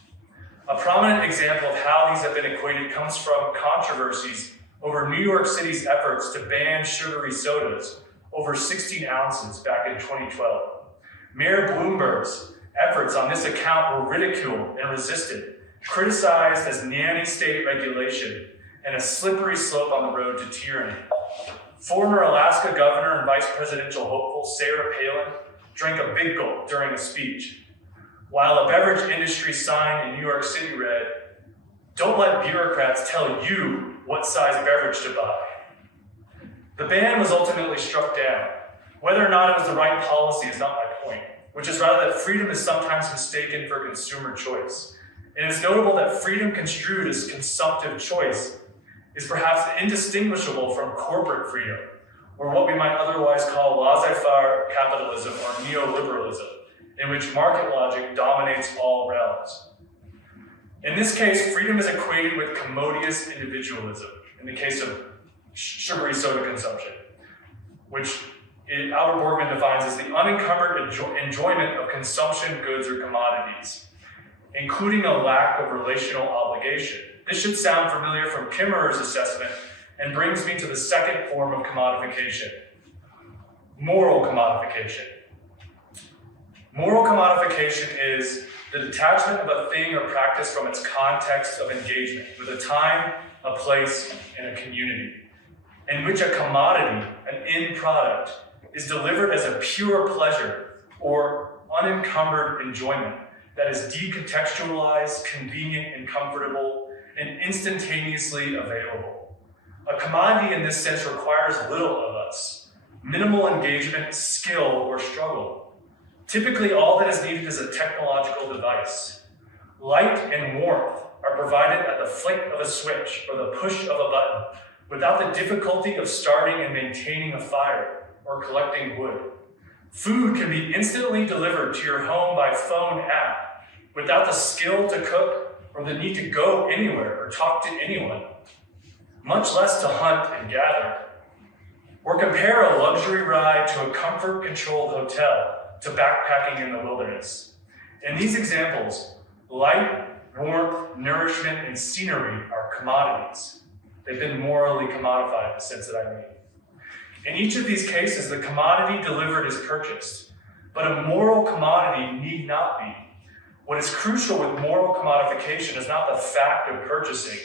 A prominent example of how these have been equated comes from controversies over New York City's efforts to ban sugary sodas over 16 ounces back in 2012. Mayor Bloomberg's efforts on this account were ridiculed and resisted, criticized as nanny state regulation and a slippery slope on the road to tyranny. Former Alaska governor and vice presidential hopeful Sarah Palin drank a big gulp during a speech, while a beverage industry sign in New York City read, "Don't let bureaucrats tell you what size beverage to buy." The ban was ultimately struck down. Whether or not it was the right policy is not my point, which is rather that freedom is sometimes mistaken for consumer choice. It is notable that freedom construed as consumptive choice is perhaps indistinguishable from corporate freedom, or what we might otherwise call laissez-faire capitalism or neoliberalism, in which market logic dominates all realms. In this case, freedom is equated with commodious individualism, in the case of sugary soda consumption, which Albert Borgmann defines as the unencumbered enjoyment of consumption goods or commodities, including a lack of relational obligation. This should sound familiar from Kimmerer's assessment and brings me to the second form of commodification, moral commodification. Moral commodification is the detachment of a thing or practice from its context of engagement with a time, a place, and a community, in which a commodity, an end product, is delivered as a pure pleasure or unencumbered enjoyment that is decontextualized, convenient, and comfortable, and instantaneously available. A commodity in this sense requires little of us, minimal engagement, skill, or struggle. Typically, all that is needed is a technological device. Light and warmth are provided at the flick of a switch or the push of a button, without the difficulty of starting and maintaining a fire or collecting wood. Food can be instantly delivered to your home by phone app, without the skill to cook or the need to go anywhere or talk to anyone, much less to hunt and gather. Or compare a luxury ride to a comfort-controlled hotel to backpacking in the wilderness. In these examples, light, warmth, nourishment, and scenery are commodities. They've been morally commodified in the sense that I mean. In each of these cases, the commodity delivered is purchased, but a moral commodity need not be. What is crucial with moral commodification is not the fact of purchasing,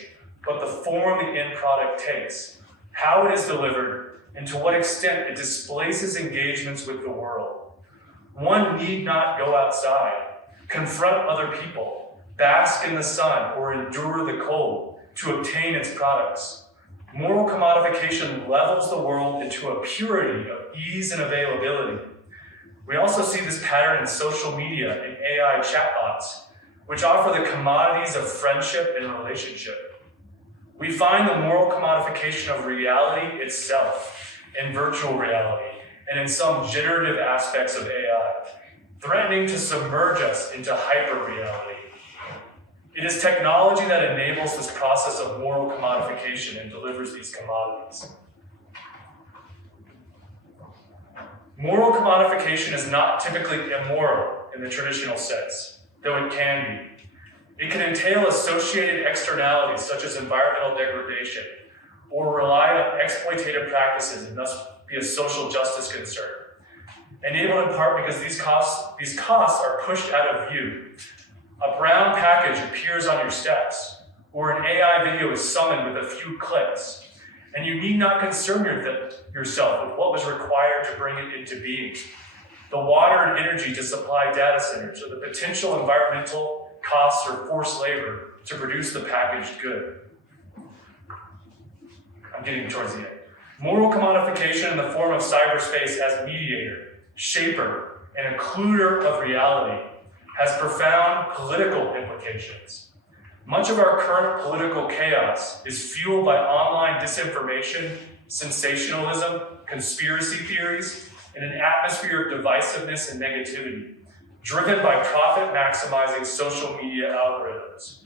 but the form the end product takes, how it is delivered, and to what extent it displaces engagements with the world. One need not go outside, confront other people, bask in the sun, or endure the cold to obtain its products. Moral commodification levels the world into a purity of ease and availability. We also see this pattern in social media and AI chatbots, which offer the commodities of friendship and relationship. We find the moral commodification of reality itself in virtual reality and in some generative aspects of AI, threatening to submerge us into hyper-reality. It is technology that enables this process of moral commodification and delivers these commodities. Moral commodification is not typically immoral in the traditional sense, though it can be. It can entail associated externalities such as environmental degradation, or rely on exploitative practices and thus be a social justice concern. Enabled in part because these costs are pushed out of view. A brown package appears on your steps, or an AI video is summoned with a few clicks, and you need not concern yourself with what was required to bring it into being. The water and energy to supply data centers, or the potential environmental costs, or forced labor to produce the packaged good. I'm getting towards the end. Moral commodification in the form of cyberspace as mediator, shaper, and includer of reality has profound political implications. Much of our current political chaos is fueled by online disinformation, sensationalism, conspiracy theories, and an atmosphere of divisiveness and negativity, driven by profit-maximizing social media algorithms.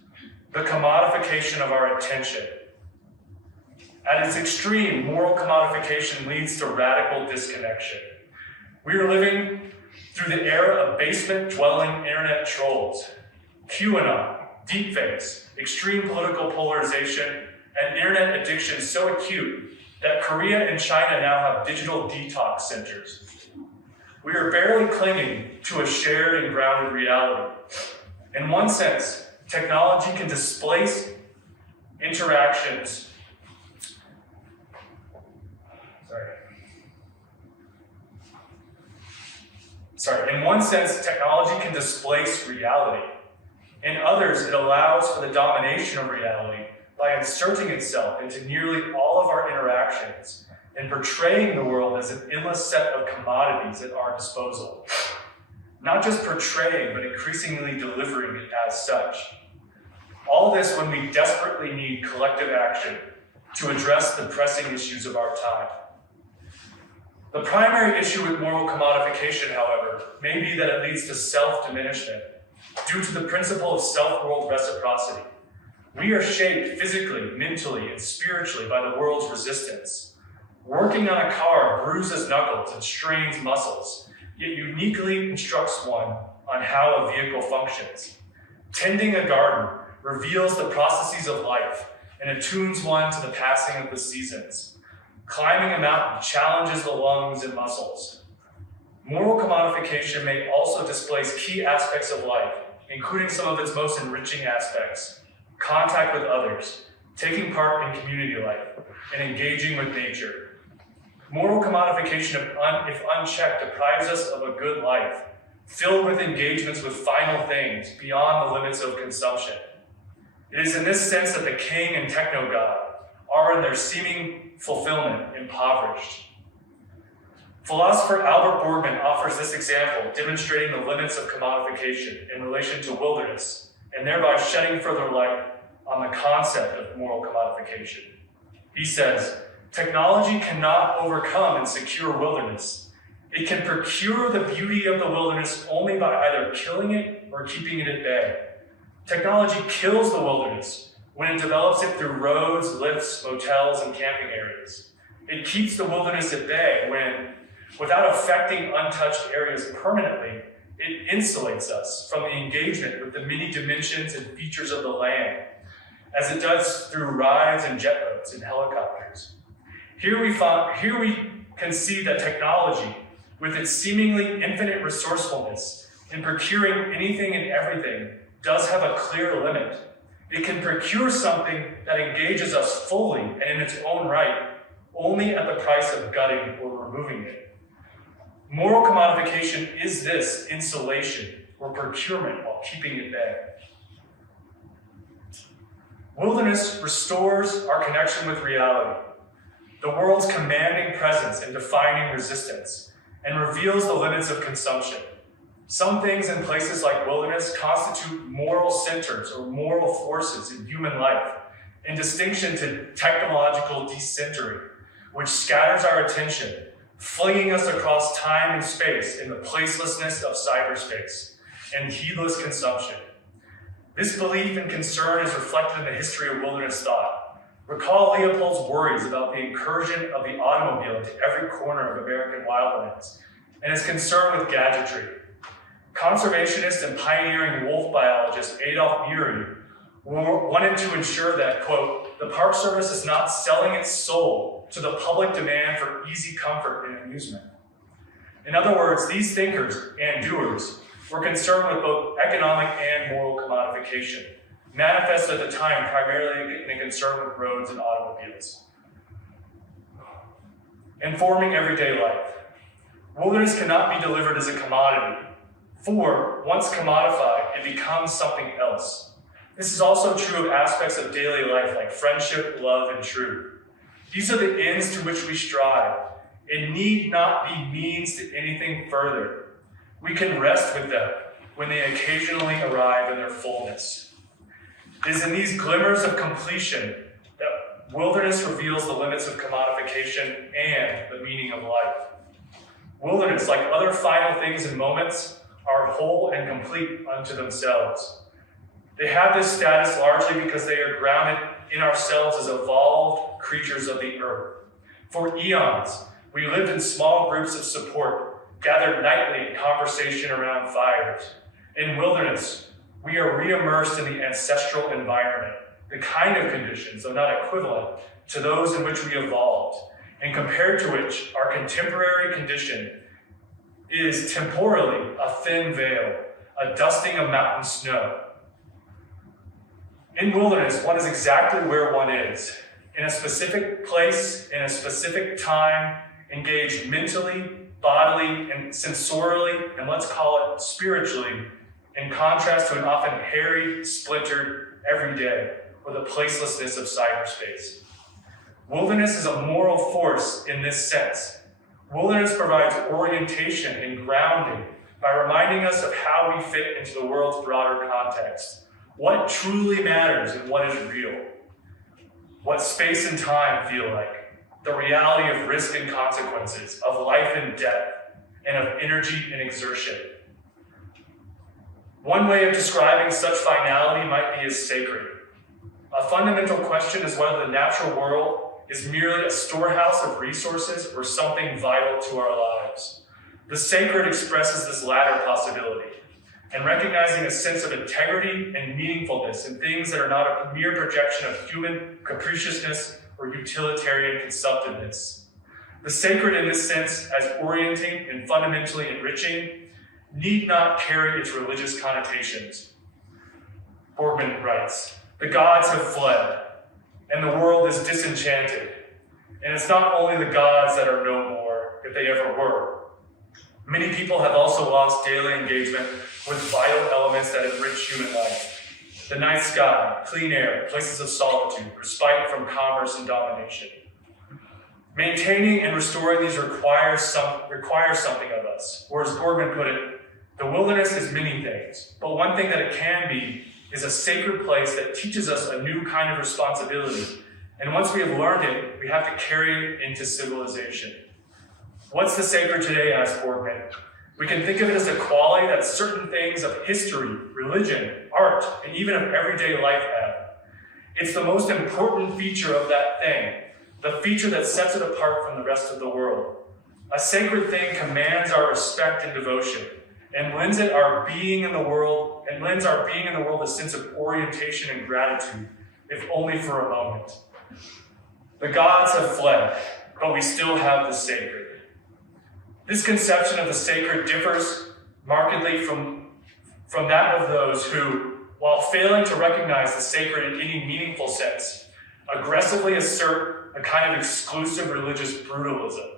The commodification of our attention. At its extreme, moral commodification leads to radical disconnection. We are living through the era of basement-dwelling internet trolls, QAnon, deepfakes, extreme political polarization, and internet addiction so acute that Korea and China now have digital detox centers. We are barely clinging to a shared and grounded reality. In one sense, technology can displace interactions. In one sense, technology can displace reality. In others, it allows for the domination of reality by inserting itself into nearly all of our interactions and portraying the world as an endless set of commodities at our disposal. Not just portraying, but increasingly delivering it as such. All this when we desperately need collective action to address the pressing issues of our time. The primary issue with moral commodification, however, may be that it leads to self-diminishment due to the principle of self-world reciprocity. We are shaped physically, mentally, and spiritually by the world's resistance. Working on a car bruises knuckles and strains muscles, yet uniquely instructs one on how a vehicle functions. Tending a garden reveals the processes of life and attunes one to the passing of the seasons. Climbing a mountain challenges the lungs and muscles. Moral commodification may also displace key aspects of life, including some of its most enriching aspects: contact with others, taking part in community life, and engaging with nature. Moral commodification, if unchecked, deprives us of a good life, filled with engagements with final things beyond the limits of consumption. It is in this sense that the king and techno-god are in their seeming fulfillment impoverished. Philosopher Albert Borgmann offers this example, demonstrating the limits of commodification in relation to wilderness, and thereby shedding further light on the concept of moral commodification. He says, technology cannot overcome and secure wilderness. It can procure the beauty of the wilderness only by either killing it or keeping it at bay. Technology kills the wilderness when it develops it through roads, lifts, motels, and camping areas. It keeps the wilderness at bay when, without affecting untouched areas permanently, it insulates us from the engagement with the many dimensions and features of the land, as it does through rides and jet boats and helicopters. Here we can see that technology, with its seemingly infinite resourcefulness in procuring anything and everything, does have a clear limit. It can procure something that engages us fully and in its own right, only at the price of gutting or removing it. Moral commodification is this insulation or procurement while keeping it bay. Wilderness restores our connection with reality, the world's commanding presence and defining resistance, and reveals the limits of consumption. Some things in places like wilderness constitute moral centers or moral forces in human life, in distinction to technological decentering, which scatters our attention, flinging us across time and space in the placelessness of cyberspace and heedless consumption. This belief and concern is reflected in the history of wilderness thought. Recall Leopold's worries about the incursion of the automobile into every corner of American wildlands, and his concern with gadgetry. Conservationist and pioneering wolf biologist Adolf Murie wanted to ensure that, quote, the Park Service is not selling its soul to the public demand for easy comfort and amusement. In other words, these thinkers and doers were concerned with both economic and moral commodification, manifested at the time primarily in a concern with roads and automobiles. Informing everyday life. Wilderness cannot be delivered as a commodity. For once commodified, it becomes something else. This is also true of aspects of daily life like friendship, love, and truth. These are the ends to which we strive. It need not be means to anything further. We can rest with them when they occasionally arrive in their fullness. It is in these glimmers of completion that wilderness reveals the limits of commodification and the meaning of life. Wilderness, like other final things and moments, are whole and complete unto themselves. They have this status largely because they are grounded in ourselves as evolved creatures of the earth. For eons, we lived in small groups of support, gathered nightly in conversation around fires. In wilderness, we are re-immersed in the ancestral environment, the kind of conditions, though not equivalent, to those in which we evolved, and compared to which our contemporary condition is temporally a thin veil, a dusting of mountain snow. In wilderness, one is exactly where one is, in a specific place, in a specific time, engaged mentally, bodily, and sensorially, and let's call it spiritually, in contrast to an often hairy, splintered everyday, or the placelessness of cyberspace. Wilderness is a moral force in this sense. Wilderness provides orientation and grounding by reminding us of how we fit into the world's broader context, what truly matters and what is real, what space and time feel like, the reality of risk and consequences, of life and death, and of energy and exertion. One way of describing such finality might be as sacred. A fundamental question is whether the natural world is merely a storehouse of resources or something vital to our lives. The sacred expresses this latter possibility, and recognizing a sense of integrity and meaningfulness in things that are not a mere projection of human capriciousness or utilitarian consumptiveness. The sacred in this sense, as orienting and fundamentally enriching, need not carry its religious connotations. Borgmann writes, "The gods have fled, and the world is disenchanted. And it's not only the gods that are no more, if they ever were. Many people have also lost daily engagement with vital elements that enrich human life. The night sky, clean air, places of solitude, respite from commerce and domination. Maintaining and restoring these requires something of us. Or as Borgmann put it, the wilderness is many things, but one thing that it can be is a sacred place that teaches us a new kind of responsibility. And once we have learned it, we have to carry it into civilization." What's the sacred today, asked Borgmann? We can think of it as a quality that certain things of history, religion, art, and even of everyday life have. It's the most important feature of that thing, the feature that sets it apart from the rest of the world. A sacred thing commands our respect and devotion, and lends our being in the world a sense of orientation and gratitude, if only for a moment. The gods have fled, but we still have the sacred. This conception of the sacred differs markedly from that of those who, while failing to recognize the sacred in any meaningful sense, aggressively assert a kind of exclusive religious brutalism.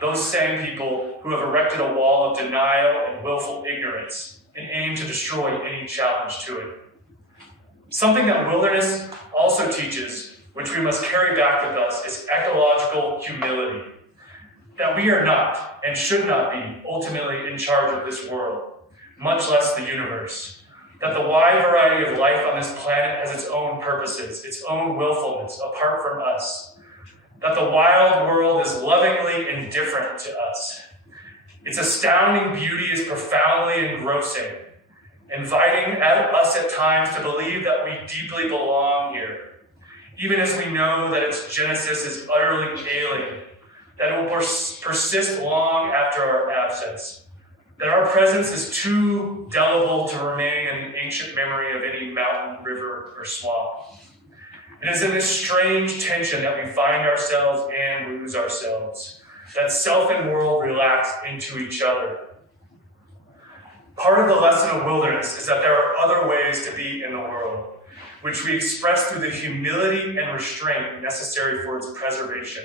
Those same people who have erected a wall of denial and willful ignorance and aim to destroy any challenge to it. Something that wilderness also teaches, which we must carry back with us, is ecological humility. That we are not and should not be ultimately in charge of this world, much less the universe. That the wide variety of life on this planet has its own purposes, its own willfulness apart from us. That the wild world is lovingly indifferent to us. Its astounding beauty is profoundly engrossing, inviting us at times to believe that we deeply belong here, even as we know that its genesis is utterly alien, that it will persist long after our absence, that our presence is too indelible to remain in the ancient memory of any mountain, river, or swamp. It is in this strange tension that we find ourselves and lose ourselves, that self and world relax into each other. Part of the lesson of wilderness is that there are other ways to be in the world, which we express through the humility and restraint necessary for its preservation,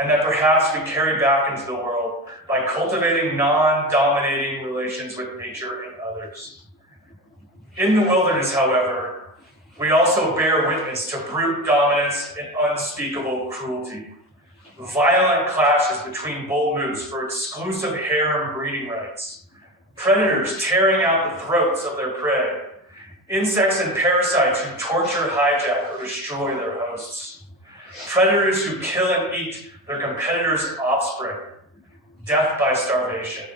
and that perhaps we carry back into the world by cultivating non-dominating relations with nature and others. In the wilderness, however, we also bear witness to brute dominance and unspeakable cruelty. Violent clashes between bull moose for exclusive harem breeding rights. Predators tearing out the throats of their prey. Insects and parasites who torture, hijack, or destroy their hosts. Predators who kill and eat their competitors' offspring. Death by starvation.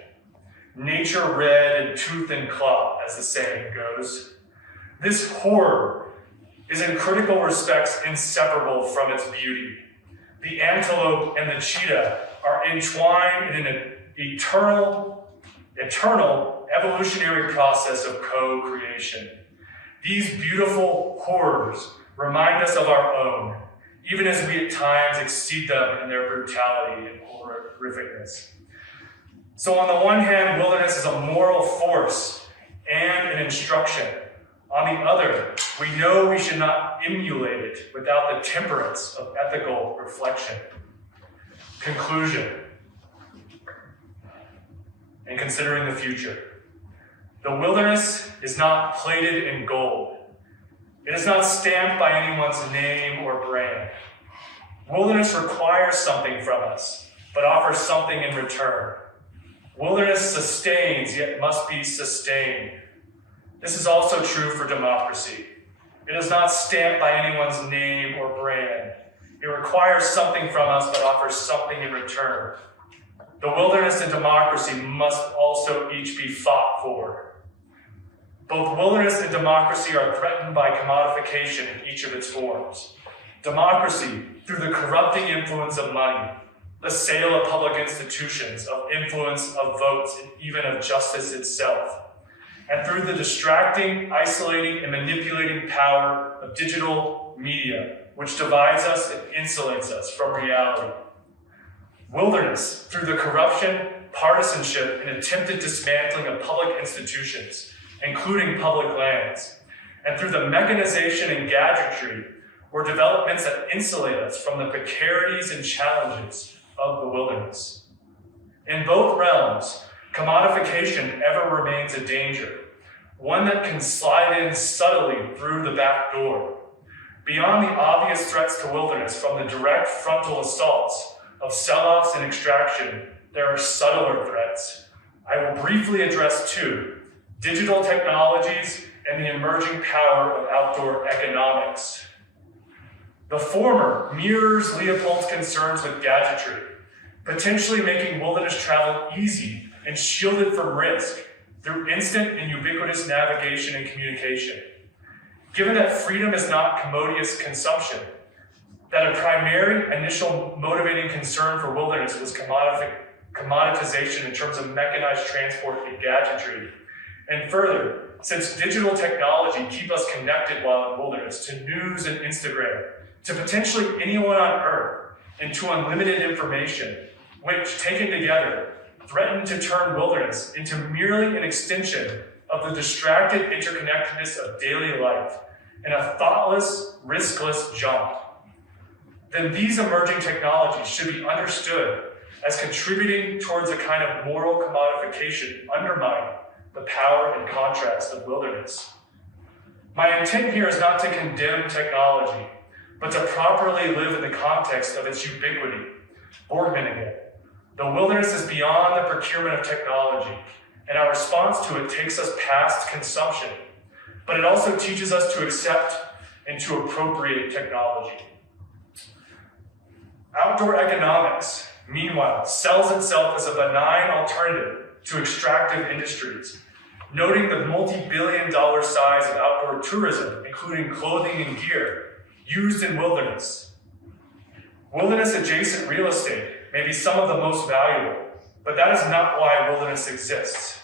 Nature red in tooth and claw, as the saying goes. This horror is in critical respects inseparable from its beauty. The antelope and the cheetah are entwined in an eternal evolutionary process of co-creation. These beautiful horrors remind us of our own, even as we at times exceed them in their brutality and horrificness. So on the one hand, wilderness is a moral force and an instruction. On the other, we know we should not emulate it without the temperance of ethical reflection. Conclusion. And considering the future. The wilderness is not plated in gold. It is not stamped by anyone's name or brand. Wilderness requires something from us, but offers something in return. Wilderness sustains, yet must be sustained. This is also true for democracy. It is not stamped by anyone's name or brand. It requires something from us, but offers something in return. The wilderness and democracy must also each be fought for. Both wilderness and democracy are threatened by commodification in each of its forms. Democracy, through the corrupting influence of money, the sale of public institutions, of influence, of votes, and even of justice itself. And through the distracting, isolating, and manipulating power of digital media, which divides us and insulates us from reality. Wilderness, through the corruption, partisanship, and attempted dismantling of public institutions, including public lands, and through the mechanization and gadgetry, or developments that insulate us from the precarities and challenges of the wilderness. In both realms, commodification ever remains a danger, one that can slide in subtly through the back door. Beyond the obvious threats to wilderness from the direct frontal assaults of sell-offs and extraction, there are subtler threats. I will briefly address two: digital technologies and the emerging power of outdoor economics. The former mirrors Leopold's concerns with gadgetry, potentially making wilderness travel easy and shielded from risk through instant and ubiquitous navigation and communication. Given that freedom is not commodious consumption, that a primary initial motivating concern for wilderness was commoditization in terms of mechanized transport and gadgetry, and further, since digital technology keep us connected while in wilderness to news and Instagram, to potentially anyone on Earth, and to unlimited information, which, taken together, threaten to turn wilderness into merely an extension of the distracted interconnectedness of daily life and a thoughtless, riskless jaunt. Then these emerging technologies should be understood as contributing towards a kind of moral commodification undermining the power and contrast of wilderness. My intent here is not to condemn technology, but to properly live in the context of its ubiquity. Borgmann again. The wilderness is beyond the procurement of technology, and our response to it takes us past consumption, but it also teaches us to accept and to appropriate technology. Outdoor economics, meanwhile, sells itself as a benign alternative to extractive industries, noting the multi-billion-dollar size of outdoor tourism, including clothing and gear, used in wilderness. Wilderness-adjacent real estate may be some of the most valuable, but that is not why wilderness exists.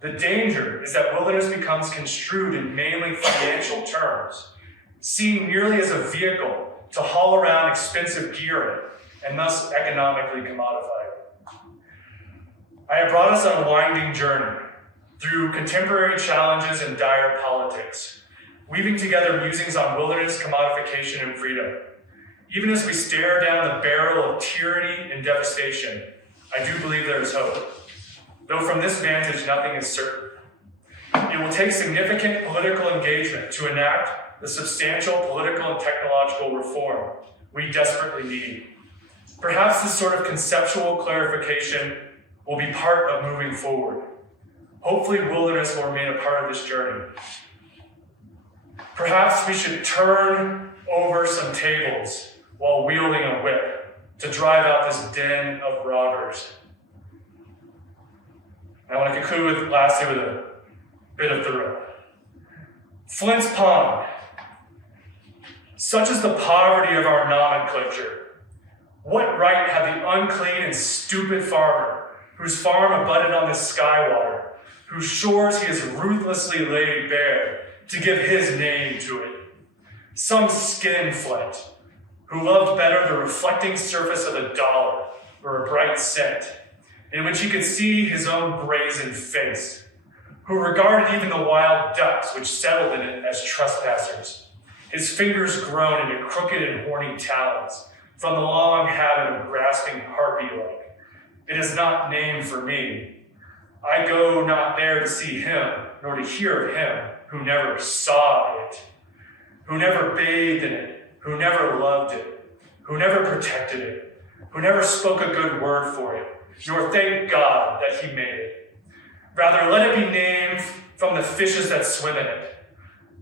The danger is that wilderness becomes construed in mainly financial terms, seen merely as a vehicle to haul around expensive gear in, and thus economically commodified. I have brought us on a winding journey through contemporary challenges and dire politics, weaving together musings on wilderness, commodification, and freedom. even as we stare down the barrel of tyranny and devastation, I do believe there is hope. Though from this vantage, nothing is certain. It will take significant political engagement to enact the substantial political and technological reform we desperately need. Perhaps this sort of conceptual clarification will be part of moving forward. Hopefully, wilderness will remain a part of this journey. Perhaps we should turn over some tables while wielding a whip to drive out this den of robbers. And I want to conclude lastly with a bit of Thoreau. Flint's Pond. Such is the poverty of our nomenclature. What right had the unclean and stupid farmer, whose farm abutted on the sky water, whose shores he has ruthlessly laid bare, to give his name to it? Some skinflint, who loved better the reflecting surface of a dollar or a bright cent, in which he could see his own brazen face, who regarded even the wild ducks which settled in it as trespassers, his fingers grown into crooked and horny talons from the long habit of grasping harpy-like. It is not named for me. I go not there to see him, nor to hear of him, who never saw it, who never bathed in it, who never loved it, who never protected it, who never spoke a good word for it, nor thanked God that he made it. Rather, let it be named from the fishes that swim in it,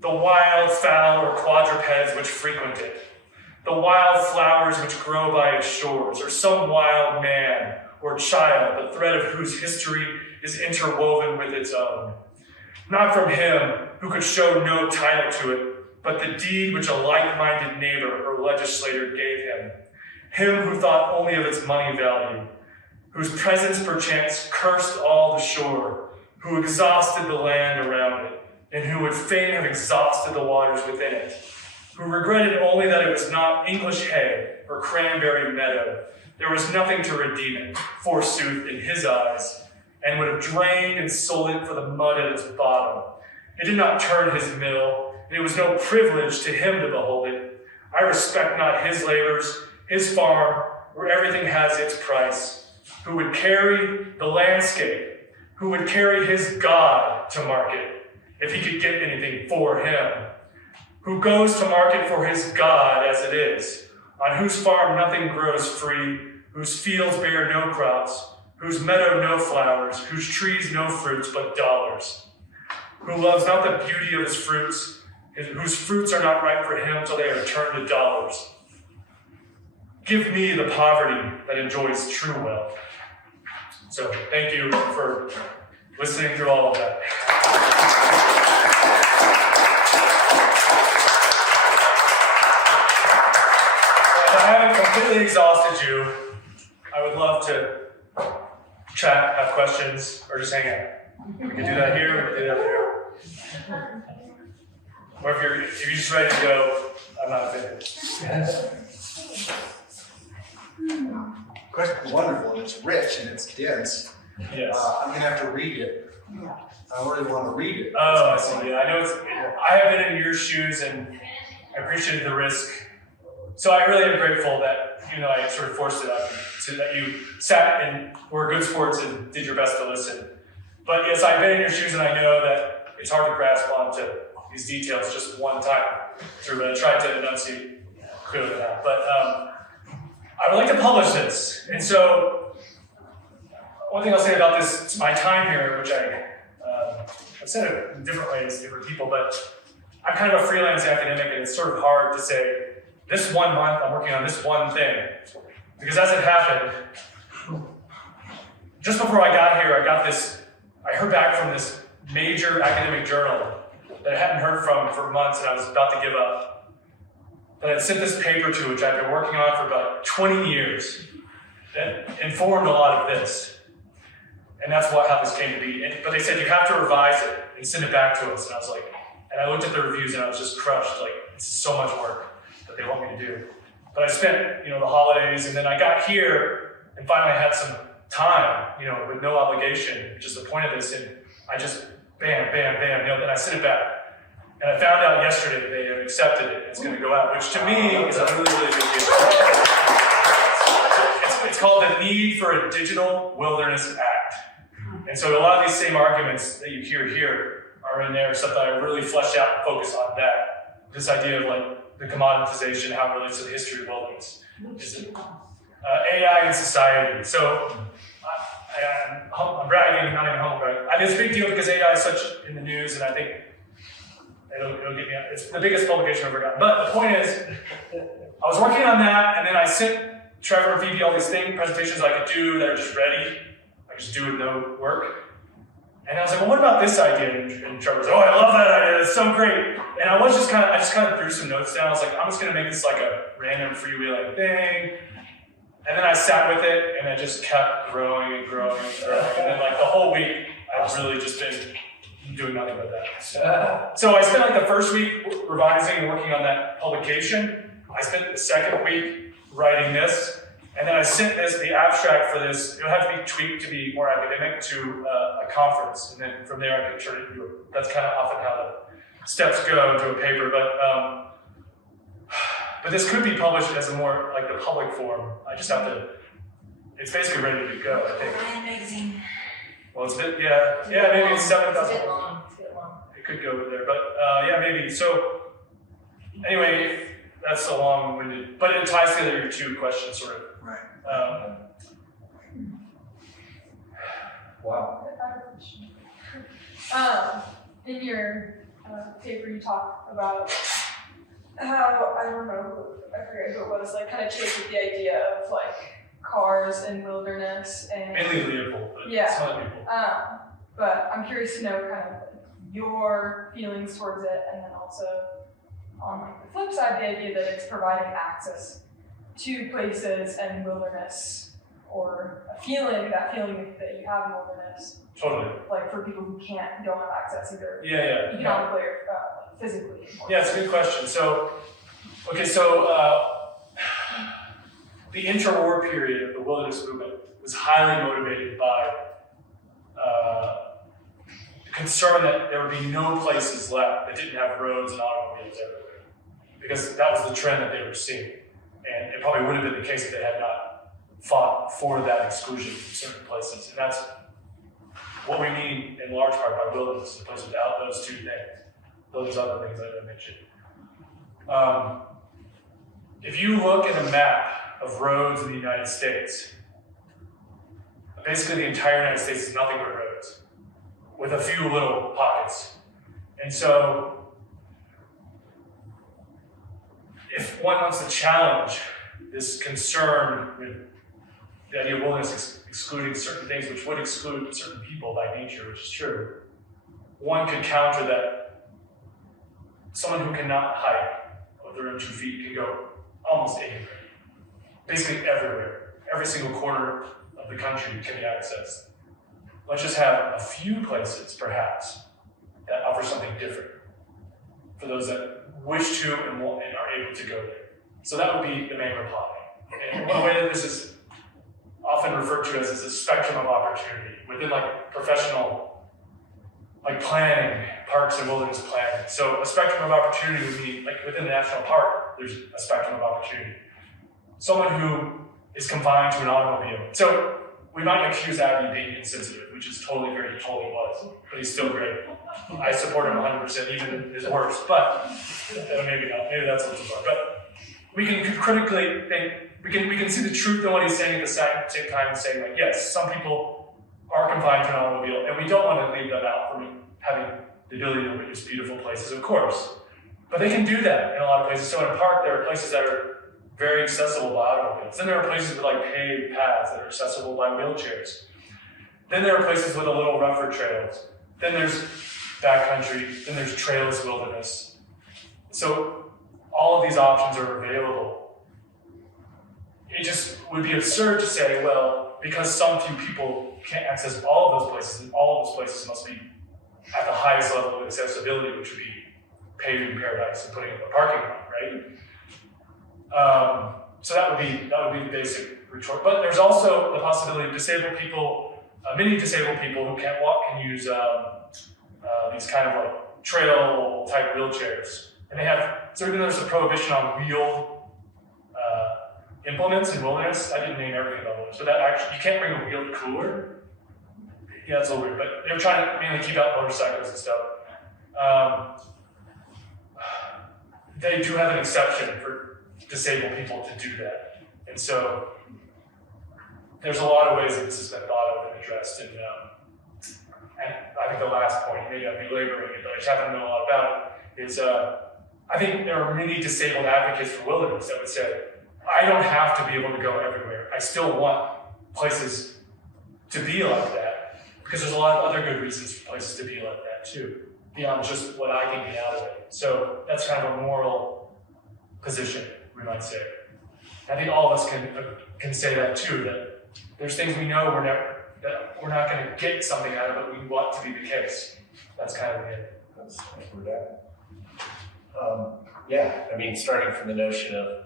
the wild fowl or quadrupeds which frequent it, the wild flowers which grow by its shores, or some wild man or child, the thread of whose history is interwoven with its own. Not from him who could show no title to it, but the deed which a like-minded neighbor or legislator gave him. Him who thought only of its money value, whose presence perchance cursed all the shore, who exhausted the land around it, and who would fain have exhausted the waters within it, who regretted only that it was not English hay or cranberry meadow. There was nothing to redeem it, forsooth, in his eyes, and would have drained and sold it for the mud at its bottom. It did not turn his mill, and it was no privilege to him to behold it. I respect not his labors, his farm, where everything has its price, who would carry the landscape, who would carry his God to market, if he could get anything for him, who goes to market for his God as it is, on whose farm nothing grows free, whose fields bear no crops, whose meadow no flowers, whose trees no fruits but dollars, who loves not the beauty of his fruits, whose fruits are not ripe for him till they are turned to dollars. Give me the poverty that enjoys true wealth. So thank you for listening through all of that. If I haven't completely exhausted you, I would love to chat, have questions, or just hang out. We can do that here, we can do that there. Or if you're just ready to go, I'm not offended. Question's wonderful, and it's rich, and it's dense. Yes. I'm going to have to read it. I really want to read it. Oh, I see. Yeah, I know I have been in your shoes, and I appreciate the risk. So I really am grateful that, I sort of forced it on you, so that you sat and were good sports and did your best to listen. But yes, I've been in your shoes, and I know that it's hard to grasp onto these details just one time through trying to enunciate clearly that. But I would like to publish this. And so one thing I'll say about this, my time here, which I've said it in different ways to different people, but I'm kind of a freelance academic, and it's sort of hard to say, this 1 month I'm working on this one thing. Because as it happened, just before I got here, I heard back from this major academic journal that I hadn't heard from for months, and I was about to give up. But I sent this paper to, which I've been working on for about 20 years, that informed a lot of this. And that's how this came to be. But they said, you have to revise it and send it back to us. And I was like, and I looked at the reviews and I was just crushed. Like, it's so much work that they want me to do. But I spent, the holidays, and then I got here and finally had some time, with no obligation, which is the point of this. And I just, bam, bam, bam, and I sent it back. And I found out yesterday that they have accepted it. It's going to go out, which to me is a really, really big deal. It's called the Need for a Digital Wilderness Act. And so a lot of these same arguments that you hear here are in there, stuff that I really fleshed out and focus on that. This idea of like the commodification, how it relates to the history of wilderness. AI and society. So I'm bragging, not even humble bragging. It's a big deal because AI is such in the news, and I think it'll get me out. It's the biggest publication I've ever gotten. But the point is, I was working on that, and then I sent Trevor and Phoebe all these presentations I could do that are just ready. I just do with no work. And I was like, well, what about this idea? And Trevor was, oh, I love that idea. It's so great. And I just kind of threw some notes down. I was like, I'm just going to make this like a random freewheeling thing. And then I sat with it, and it just kept growing and growing and growing. And then like the whole week, I've really just been doing nothing but that. So I spent like the first week revising and working on that publication. I spent the second week writing this. And then I sent the abstract for this. It'll have to be tweaked to be more academic to a conference. And then from there, I could turn it into that's kind of often how the steps go into a paper. But this could be published as a more like the public form. I just have to, it's basically ready to go, I think. Magazine. Well, it's a bit, yeah, maybe it's 7,000. It's a bit long. It could go over there, but yeah, maybe. So anyway, that's a long-winded, but it ties together your two questions, sort of. Right. Wow. I have a question. In your paper, you talk about how, I don't know, I forget who it was, like kind of chased with the idea of like cars and wilderness and Mainly Leopold, but yeah. some other people. But I'm curious to know kind of your feelings towards it, and then also on like the flip side, the idea that it's providing access to places and wilderness, or that feeling that you have in wilderness. Totally. Like for people who don't have access either Yeah. economically or physically. Yeah, it's a good question. So, okay, the interwar period of the wilderness movement was highly motivated by the concern that there would be no places left that didn't have roads and automobiles everywhere, because that was the trend that they were seeing. And it probably would have been the case if they had not fought for that exclusion from certain places. And that's what we mean in large part by wilderness, a place without those two things. Those other things I mentioned. If you look at a map of roads in the United States, basically the entire United States is nothing but roads, with a few little pockets. And so, if one wants to challenge this concern with the idea of wilderness excluding certain things, which would exclude certain people by nature, which is true, one could counter that someone who cannot hike with their own 2 feet can go almost anywhere. Basically everywhere. Every single corner of the country can be accessed. Let's just have a few places, perhaps, that offer something different for those that wish to and are able to go there. So that would be the main reply. And one way that this is often referred to as a spectrum of opportunity within like professional planning, parks and wilderness planning. So a spectrum of opportunity would mean, like within the national park, there's a spectrum of opportunity. Someone who is confined to an automobile. So we might accuse Abby of being insensitive, which is totally great, he totally was, but he's still great. I support him 100%, even his worst, but maybe not, maybe that's a little too far. But we can critically think, we can see the truth in what he's saying at the same time and saying, like, yes, some people are confined to an automobile, and we don't want to leave them out from having the ability to witness beautiful places, of course. But they can do that in a lot of places. So in a park, there are places that are very accessible by automobiles. Then there are places with like paved paths that are accessible by wheelchairs. Then there are places with a little rougher trails. Then there's backcountry. Then there's trailless wilderness. So all of these options are available. It just would be absurd to say, well, because some few people can't access all of those places, and all of those places must be at the highest level of accessibility, which would be paving paradise and putting up a parking lot, right? So that would be the basic retort. But there's also the possibility of disabled people, many disabled people who can't walk can use these kind of like trail type wheelchairs. And they have, so even though there's a prohibition on wheeled implements in wilderness, I didn't name everything about wilderness, but that actually, you can't bring a wheeled cooler. Yeah, it's a little weird, but they're trying to mainly keep out motorcycles and stuff. They do have an exception for disabled people to do that. And so there's a lot of ways that this has been thought of and addressed. And I think the last point, maybe I'm belaboring it, but I just happen to know a lot about it, is I think there are many disabled advocates for wilderness that would say, I don't have to be able to go everywhere. I still want places to be like that, because there's a lot of other good reasons for places to be like that too, beyond just what I can get out of it. So that's kind of a moral position, we might say. I think all of us can say that too, that there's things we know that we're not going to get something out of it, we want to be the case. That's kind of it. That's where that. Yeah, I mean, starting from the notion of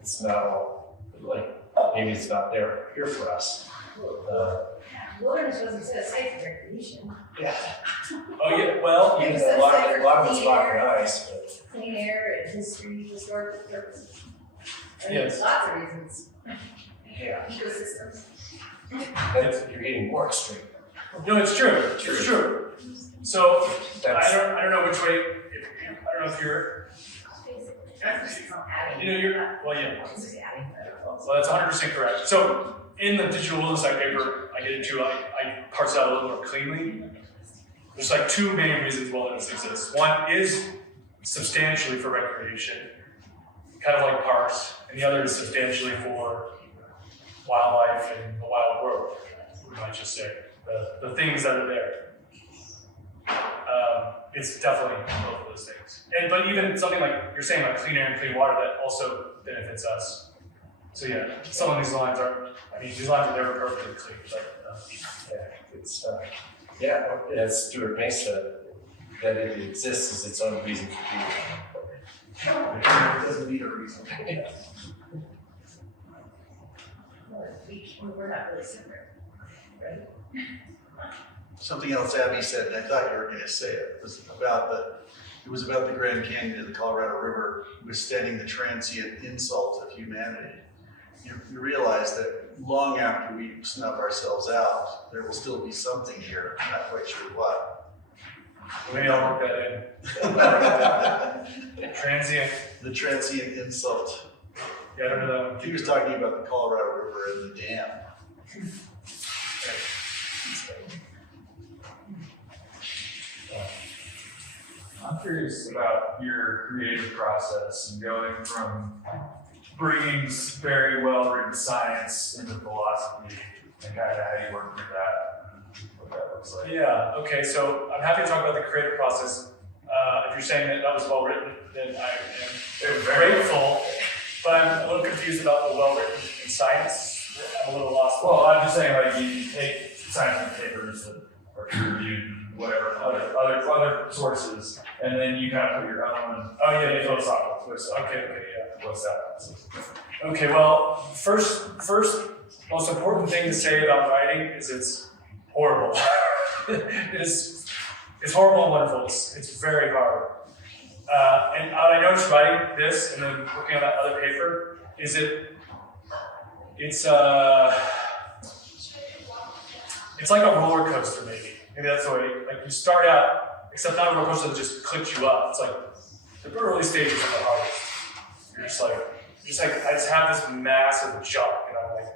it's not all, like, maybe it's not here for us. Wilderness wasn't set aside for recreation. Yeah. Oh yeah, well, It was A set lot aside of for it's clean black and air, ice, but clean air and history, historical purposes. I mean, Yes. lots of reasons. yeah, Ecosystems. you're getting more extreme. no, it's true. It's true. So That's, I don't know which way. I don't know if you're. Well, yeah. Well, that's 100% correct. So in the digital wilderness paper I get into, I parse it out a little more cleanly. There's like two main reasons wilderness exists. One is substantially for recreation, kind of like parks, and the other is substantially for wildlife and the wild world, we might just say, the things that are there. It's definitely both of those things. But even something like you're saying, like clean air and clean water, that also benefits us. So yeah, some of these lines these lines are never perfectly clean, but yeah, it's as Stuart May said, that it exists is its own reason for being. It doesn't need a reason. We're not really separate, right? Something else Abby said, and I thought you were going to say it, was about the Grand Canyon of the Colorado River withstanding the transient insult of humanity. You realize that long after we snuff ourselves out, there will still be something here. I'm not quite sure what. maybe I'll work that in. Transient. The transient insult. Yeah, I don't know that. He was talking about the Colorado River and the dam. I'm curious about your creative process and going from bringing very well-written science into philosophy and kind of how you work with that, what that looks like. Yeah, okay, so I'm happy to talk about the creative process. If you're saying that was well written, then I am grateful, but I'm a little confused about the well written in science. I'm a little lost. Well, I'm just saying, like, you take scientific papers that are peer-reviewed, whatever, other sources, and then you kind of put your own philosophical twist on it. Okay, yeah. What's that? Okay, well, first, most important thing to say about writing is it's horrible. It's horrible and wonderful. It's very hard. And what I noticed writing this and then working on that other paper is it's like a roller coaster, maybe. Maybe that's the way. Like you start out, except not a roller coaster that just clicks you up. It's like the early stages are the hardest. You're just like I just have this massive junk, and I'm like,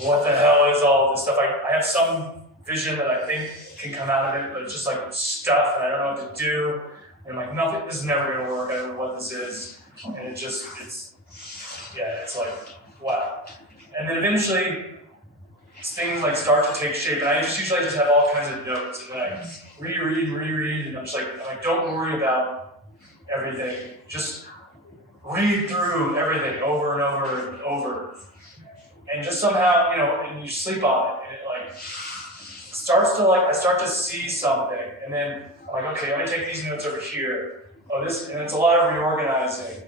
what the hell is all this stuff? I have some vision that I think can come out of it, but it's just like stuff, and I don't know what to do. And I'm like, nothing. This is never gonna work. I don't know what this is, and it's like, wow. And then eventually, things like start to take shape, and I usually just have all kinds of notes, and then I reread, and I'm like, don't worry about everything. Just read through everything over and over and over, and just somehow, and you sleep on it, and it like starts to I start to see something, and then I'm like, okay, let me take these notes over here. Oh, this, and it's a lot of reorganizing,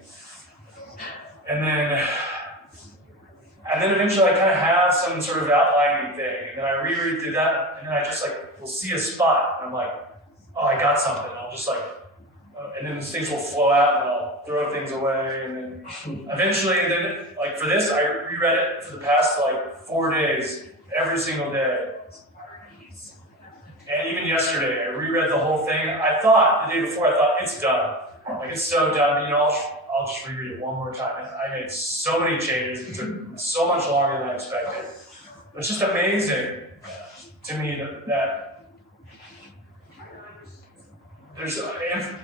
and then eventually I kind of have some sort of outlining thing, and then I reread through that, and then I just will see a spot, and I'm like, oh, I got something. I'll just like, and then things will flow out and I'll throw things away. And then eventually, then like for this, I reread it for the past like 4 days, every single day. And even yesterday, I reread the whole thing. I thought, the day before, it's done. Like it's so done, but I'll just reread it one more time. And I made so many changes. It took so much longer than I expected. But it's just amazing to me that there's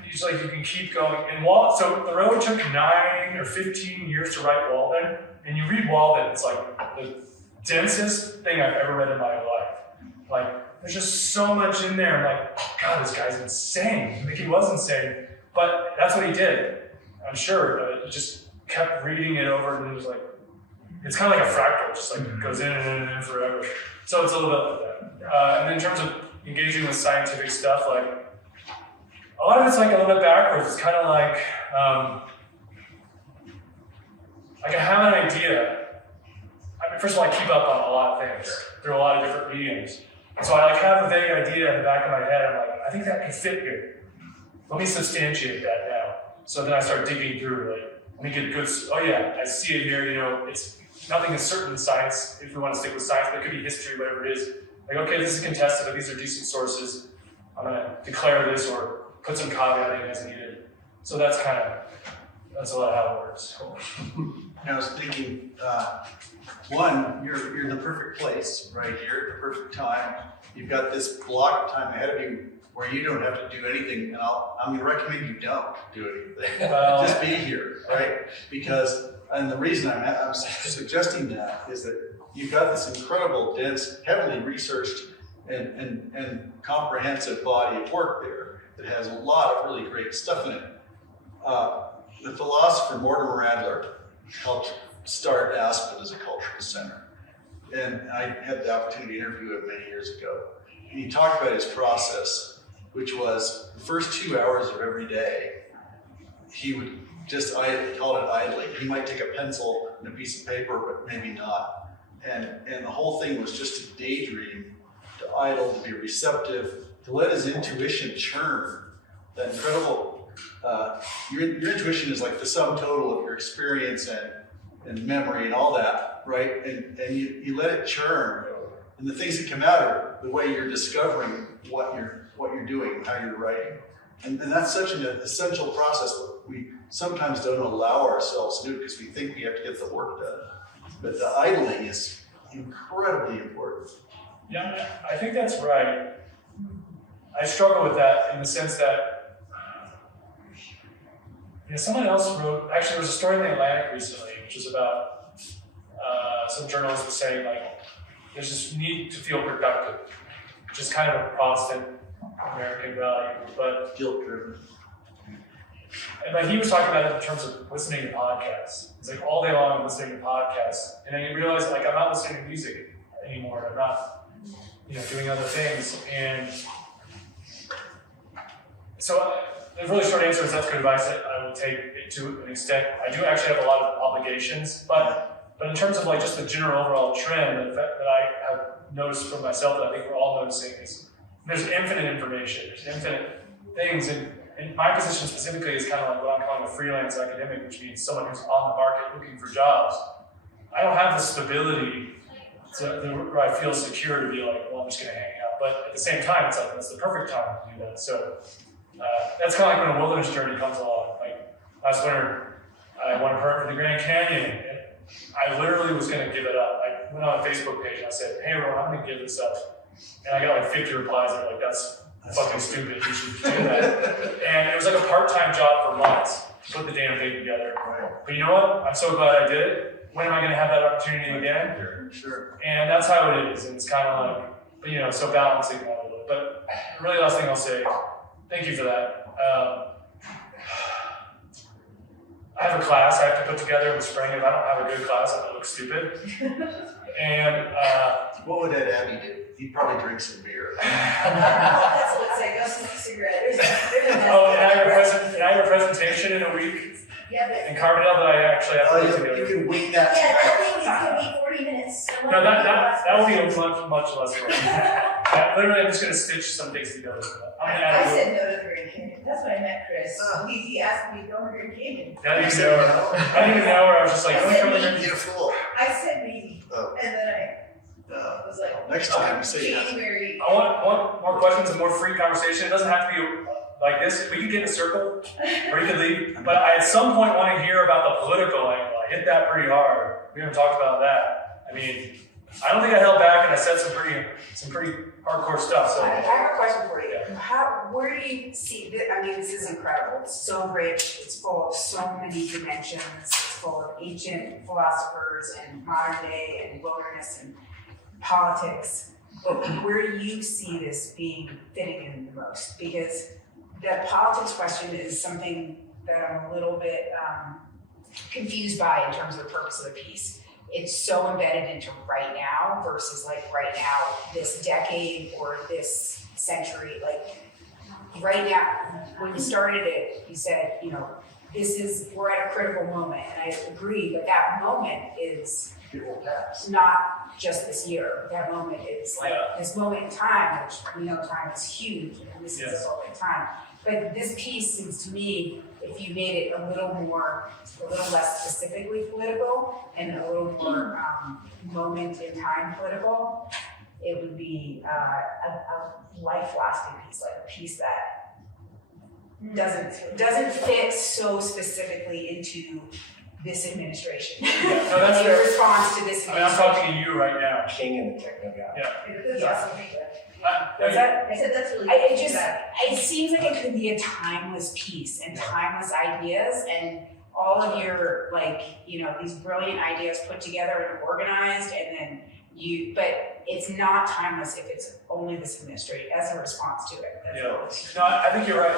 it's like you can keep going. And so Thoreau took 9 or 15 years to write Walden, and you read Walden, it's like the densest thing I've ever read in my life. Like there's just so much in there. I'm like, oh God, this guy's insane. Like he was insane, but that's what he did. I'm sure he just kept reading it over, and it was like it's kind of like a fractal, just like goes in and in forever. So it's a little bit like that. And then in terms of engaging with scientific stuff, like. A lot of it's like a little bit backwards. It's kind of like I have an idea. I mean, first of all, I keep up on a lot of things through a lot of different mediums. And so I like have a vague idea in the back of my head. I'm like, I think that could fit here. Let me substantiate that now. So then I start digging through. Like, let me get good. Oh yeah, I see it here. It's nothing is certain in science. If we want to stick with science, but it could be history, whatever it is. Like, okay, this is contested, but these are decent sources. I'm gonna declare this or put some caveating as needed. So that's a lot of how it works. I was thinking, one, you're in the perfect place right here at the perfect time. You've got this block of time ahead of you where you don't have to do anything, and I'm gonna recommend you don't do anything. Just be here, right? Because, and the reason I'm suggesting that is that you've got this incredible, dense, heavily researched and comprehensive body of work there that has a lot of really great stuff in it. The philosopher Mortimer Adler helped start Aspen as a cultural center. And I had the opportunity to interview him many years ago. And he talked about his process, which was the first 2 hours of every day, he would just call it idling. He might take a pencil and a piece of paper, but maybe not. And the whole thing was just to daydream, to idle, to be receptive, to let his intuition churn. That incredible, your intuition is like the sum total of your experience and memory and all that, right? And you let it churn. And the things that come out are the way you're discovering what you're doing, how you're writing. And that's such an essential process, but we sometimes don't allow ourselves to do it because we think we have to get the work done. But the idling is incredibly important. Yeah, I think that's right. I struggle with that in the sense that someone else wrote, actually there was a story in the Atlantic recently, which was about some journalist was saying like, there's this need to feel productive, which is kind of a Protestant American value, but Guilt-driven. But he was talking about it in terms of listening to podcasts. It's like all day long I'm listening to podcasts, and then you realize like I'm not listening to music anymore. I'm not, doing other things, and so the really short answer is that's good advice that I will take it to an extent. I do actually have a lot of obligations, but in terms of like just the general overall trend that I have noticed for myself that I think we're all noticing is there's infinite information, there's infinite things, and my position specifically is kind of like what I'm calling a freelance academic, which means someone who's on the market looking for jobs. I don't have the stability where I feel secure to be like, well, I'm just going to hang out. But at the same time, it's like, that's the perfect time to do that. So that's kind of like when a wilderness journey comes along. Like last winter, I won a permit for the Grand Canyon. And I literally was going to give it up. I went on a Facebook page and I said, hey, everyone, I'm going to give this up. And I got like 50 replies that were like, that's fucking stupid, you should do that. And it was like a part-time job for months to put the damn thing together. But you know what? I'm so glad I did it. When am I going to have that opportunity again? Sure. And that's how it is. And it's kind of like, so balancing that a little. But the really last thing I'll say, thank you for that. I have a class I have to put together in the spring. If I don't have a good class, I'm going to look stupid. And what would Ed Abbey do? He'd probably drink some beer. That's what it's like, go smoke a cigarette. and I have a presentation in a week Yeah, but. in Carbondale that I actually have to put together. You can wing that. Yeah, that thing is gonna be 40 minutes. No, that will be a much less work. Literally, I'm just going to stitch some things together. I'm going to I add a said no to the Grand Canyon. That's when I met Chris. He asked me to go to the Grand Canyon. I didn't even know where I was just like, I oh, said come me. here. You're a fool. I said maybe. Oh. And then I was like, Next time, say yes. January. I want more questions and more free conversation. It doesn't have to be like this. We could get in a circle, or you could leave. But I at some point want to hear about the political angle. I hit that pretty hard. We haven't talked about that. I mean, I don't think I held back, and I said some pretty hardcore stuff. So I have a question for you. Where do you see this? I mean, this is incredible. It's so rich. It's full of so many dimensions. It's full of ancient philosophers and modern day and wilderness and politics. But where do you see this being fitting in the most? Because the politics question is something that I'm a little bit confused by in terms of the purpose of the piece. It's so embedded into right now versus like right now, this decade or this century. Like right now, when you started it, you said, you know, we're at a critical moment. And I agree, but that moment is not just this year. That moment is like this moment in time, which we know time is huge, and this is a moment in time. But this piece seems to me, if you made it a little less specifically political and a little more moment in time political, it would be a life-lasting piece, like a piece that doesn't fit so specifically into this administration. Yeah, no, that's in fair. response to this I mean, I'm talking to you right now. King and the techno guy. That's awesome. What's that? I said that's really It seems like it could be a timeless piece and timeless ideas and all of your, like, you know, these brilliant ideas put together and organized, and then but it's not timeless if it's only this administration as a response to it. No, I think you're right.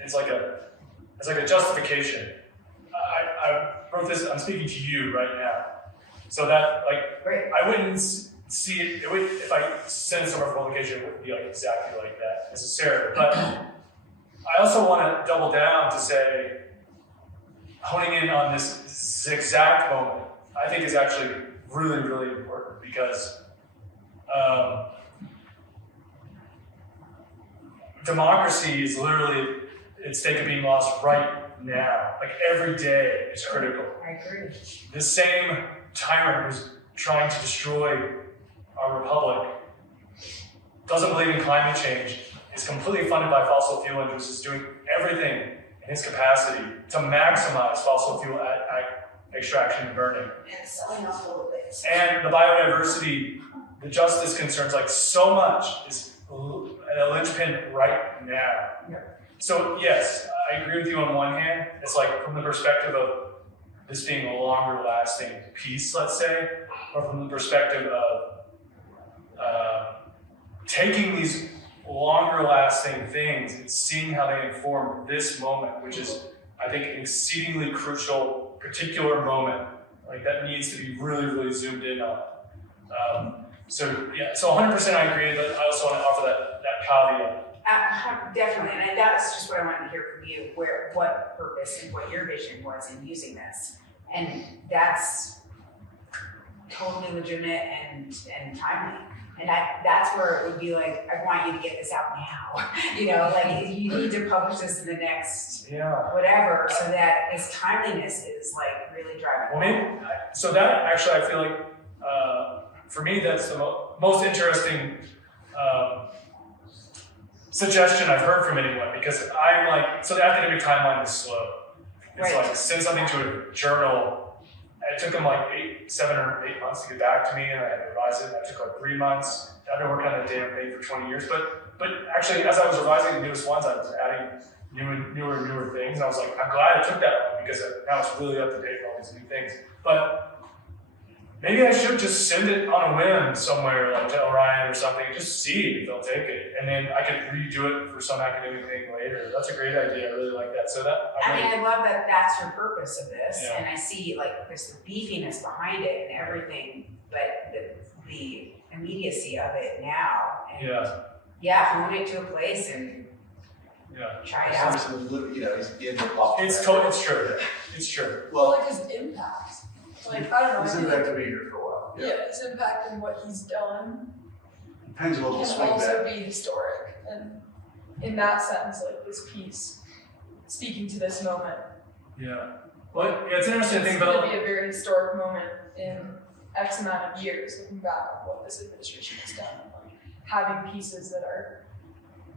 It's like a justification. I wrote this. I'm speaking to you right now, so that I wouldn't see it. If I send it somewhere for publication, it wouldn't be like exactly like that necessarily. But I also want to double down to say, honing in on this exact moment, I think is actually really, really important because democracy is literally at stake of being lost right now. Like every day is critical. I agree. The same tyrant who's trying to destroy our republic doesn't believe in climate change, is completely funded by fossil fuel interests, is doing everything in his capacity to maximize fossil fuel extraction and burning. And selling off a little bit. And the biodiversity, the justice concerns, like so much is a linchpin right now. Yeah. So yes, I agree with you on one hand. It's like from the perspective of this being a longer lasting piece, let's say, or from the perspective of taking these longer lasting things and seeing how they inform this moment, which is, I think, an exceedingly crucial, particular moment, like that needs to be really, really zoomed in on. So 100% I agree, but I also want to offer that caveat. Definitely, and that's just what I wanted to hear from you, what purpose and what your vision was in using this. And that's totally legitimate and timely. And that's where it would be like, I want you to get this out now. You know, like you need to publish this in the next whatever, so that this timeliness is like really driving. Well, maybe, so that actually I feel like, for me, that's the most interesting suggestion I've heard from anyone, because I'm like, so the academic timeline is slow. It's like send something to a journal. It took them like 7 or 8 months to get back to me, and I had to revise it. That took like 3 months. I've been working on the damn thing for 20 years, but actually, as I was revising the newest ones, I was adding newer things, and I was like, I'm glad it took that long, because now it's really up to date with all these new things. But maybe I should just send it on a whim somewhere, like to Orion or something, and just see if they'll take it. And then I could redo it for some academic thing later. That's a great idea. I really like that. So that I love that that's your purpose of this. Yeah. And I see like there's the beefiness behind it and everything, but the immediacy of it now. And hone it to a place and try it out. You know, he's in the block. It's true. It's true. Well, like his impact. Like, I don't know. He's I in think, that to be here for a while. his impact and what he's done pendulum will can swing also back. be historic. And in that sense, like this piece, speaking to this moment, Yeah. Well, yeah, it's interesting to it's think going about. to be a very historic moment in X amount of years, looking back on what this administration has done. Like, having pieces that are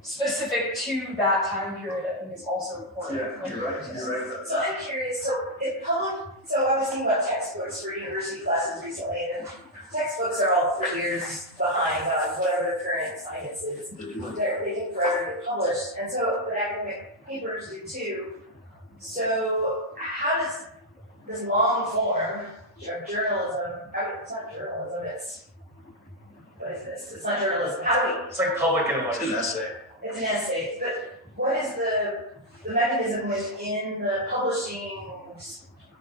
specific to that time period, I think, is also important. Yeah, Like, you're right. So I'm curious, so I was thinking about textbooks for university classes recently, and textbooks are all 3 years behind on whatever the current science is. They take forever to get published, and so the academic papers do too. So how does long form journalism, it's not journalism, what is this? It's not journalism. It's like public It's an intellectual. essay. It's an essay, but what is the mechanism within the publishing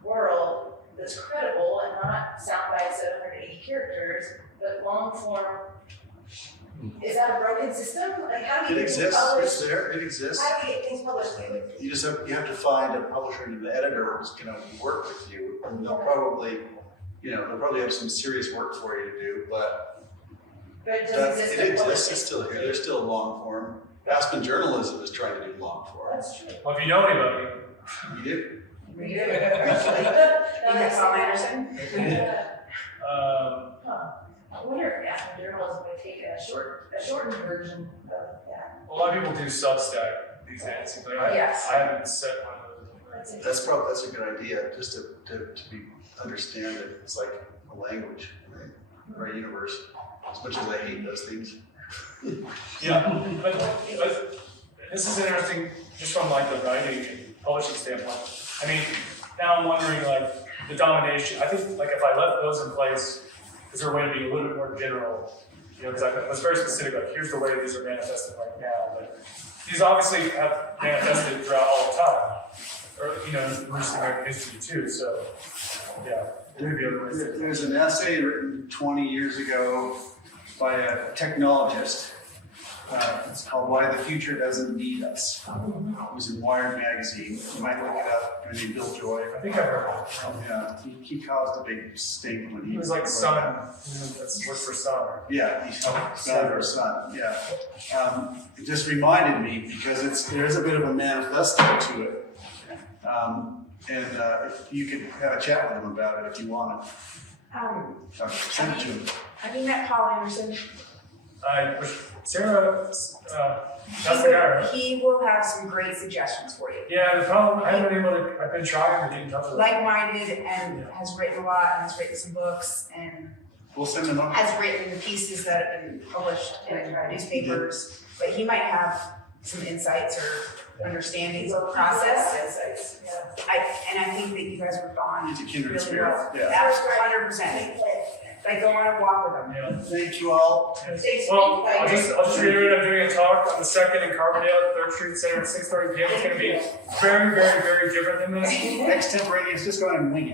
world that's credible and not sound bites at 180 characters, but long form? Is that a broken system? Like, how do It you exists, publish? it's there, it exists. How do you get things published? You have to find a publisher and an editor who's gonna work with you, and they'll probably have some serious work for you to do, but But it doesn't exist. it in exists, publishing. it's still here, there's still long form. Aspen Journalism is trying to do long form. That's true. Well, if you know anybody, You do? We do. That's Paul Anderson? I wonder if Aspen Journalism would take a shortened version of that. a lot of people do Substack these days. Like, Yes. I haven't set one of those. That's a good idea, just to understand it. It's like a language, right? Or a universe. As much as I hate those things. Yeah, but this is interesting just from like the writing and publishing standpoint. I mean, now I'm wondering like the domination. I think like if I left those in place, is there a way to be a little bit more general? You know, because I was very specific, like here's the way these are manifested right now. But these obviously have manifested throughout all time, or in recent American history too. So yeah, there could be other ways. There's an essay written 20 years ago by a technologist. It's called Why the Future Doesn't Need Us. It was in Wired magazine. You might look it up. His name Bill Joy. I think I've heard of it. Yeah, he caused a big stink when He was like Sun. That's worked for Sun. Yeah, he's son or son. Yeah, it just reminded me because there's a bit of a manifesto to it, and if you could have a chat with him about it if you want to. Send it to him. Have you met Paul Anderson? Sarah, that's the guy, right? He will have some great suggestions for you. Yeah, the problem, I've been trying to get in touch with him. Like-minded and has written a lot and has written some books and We'll send him up. has written the pieces that have been published in newspapers. But he might have some insights or understandings of the process. And I think that you guys would bond He's a kindred really well. spirit. Yeah. That's 100%. Like go on a walk with him. Yeah. Thank you all. Well, I'll just reiterate, I'm doing a talk on the 2nd in Carbondale at 3rd Street Center at 6:30 p.m. It's going to be very, very, very different than this. Extemporaneous, just go ahead and wing it.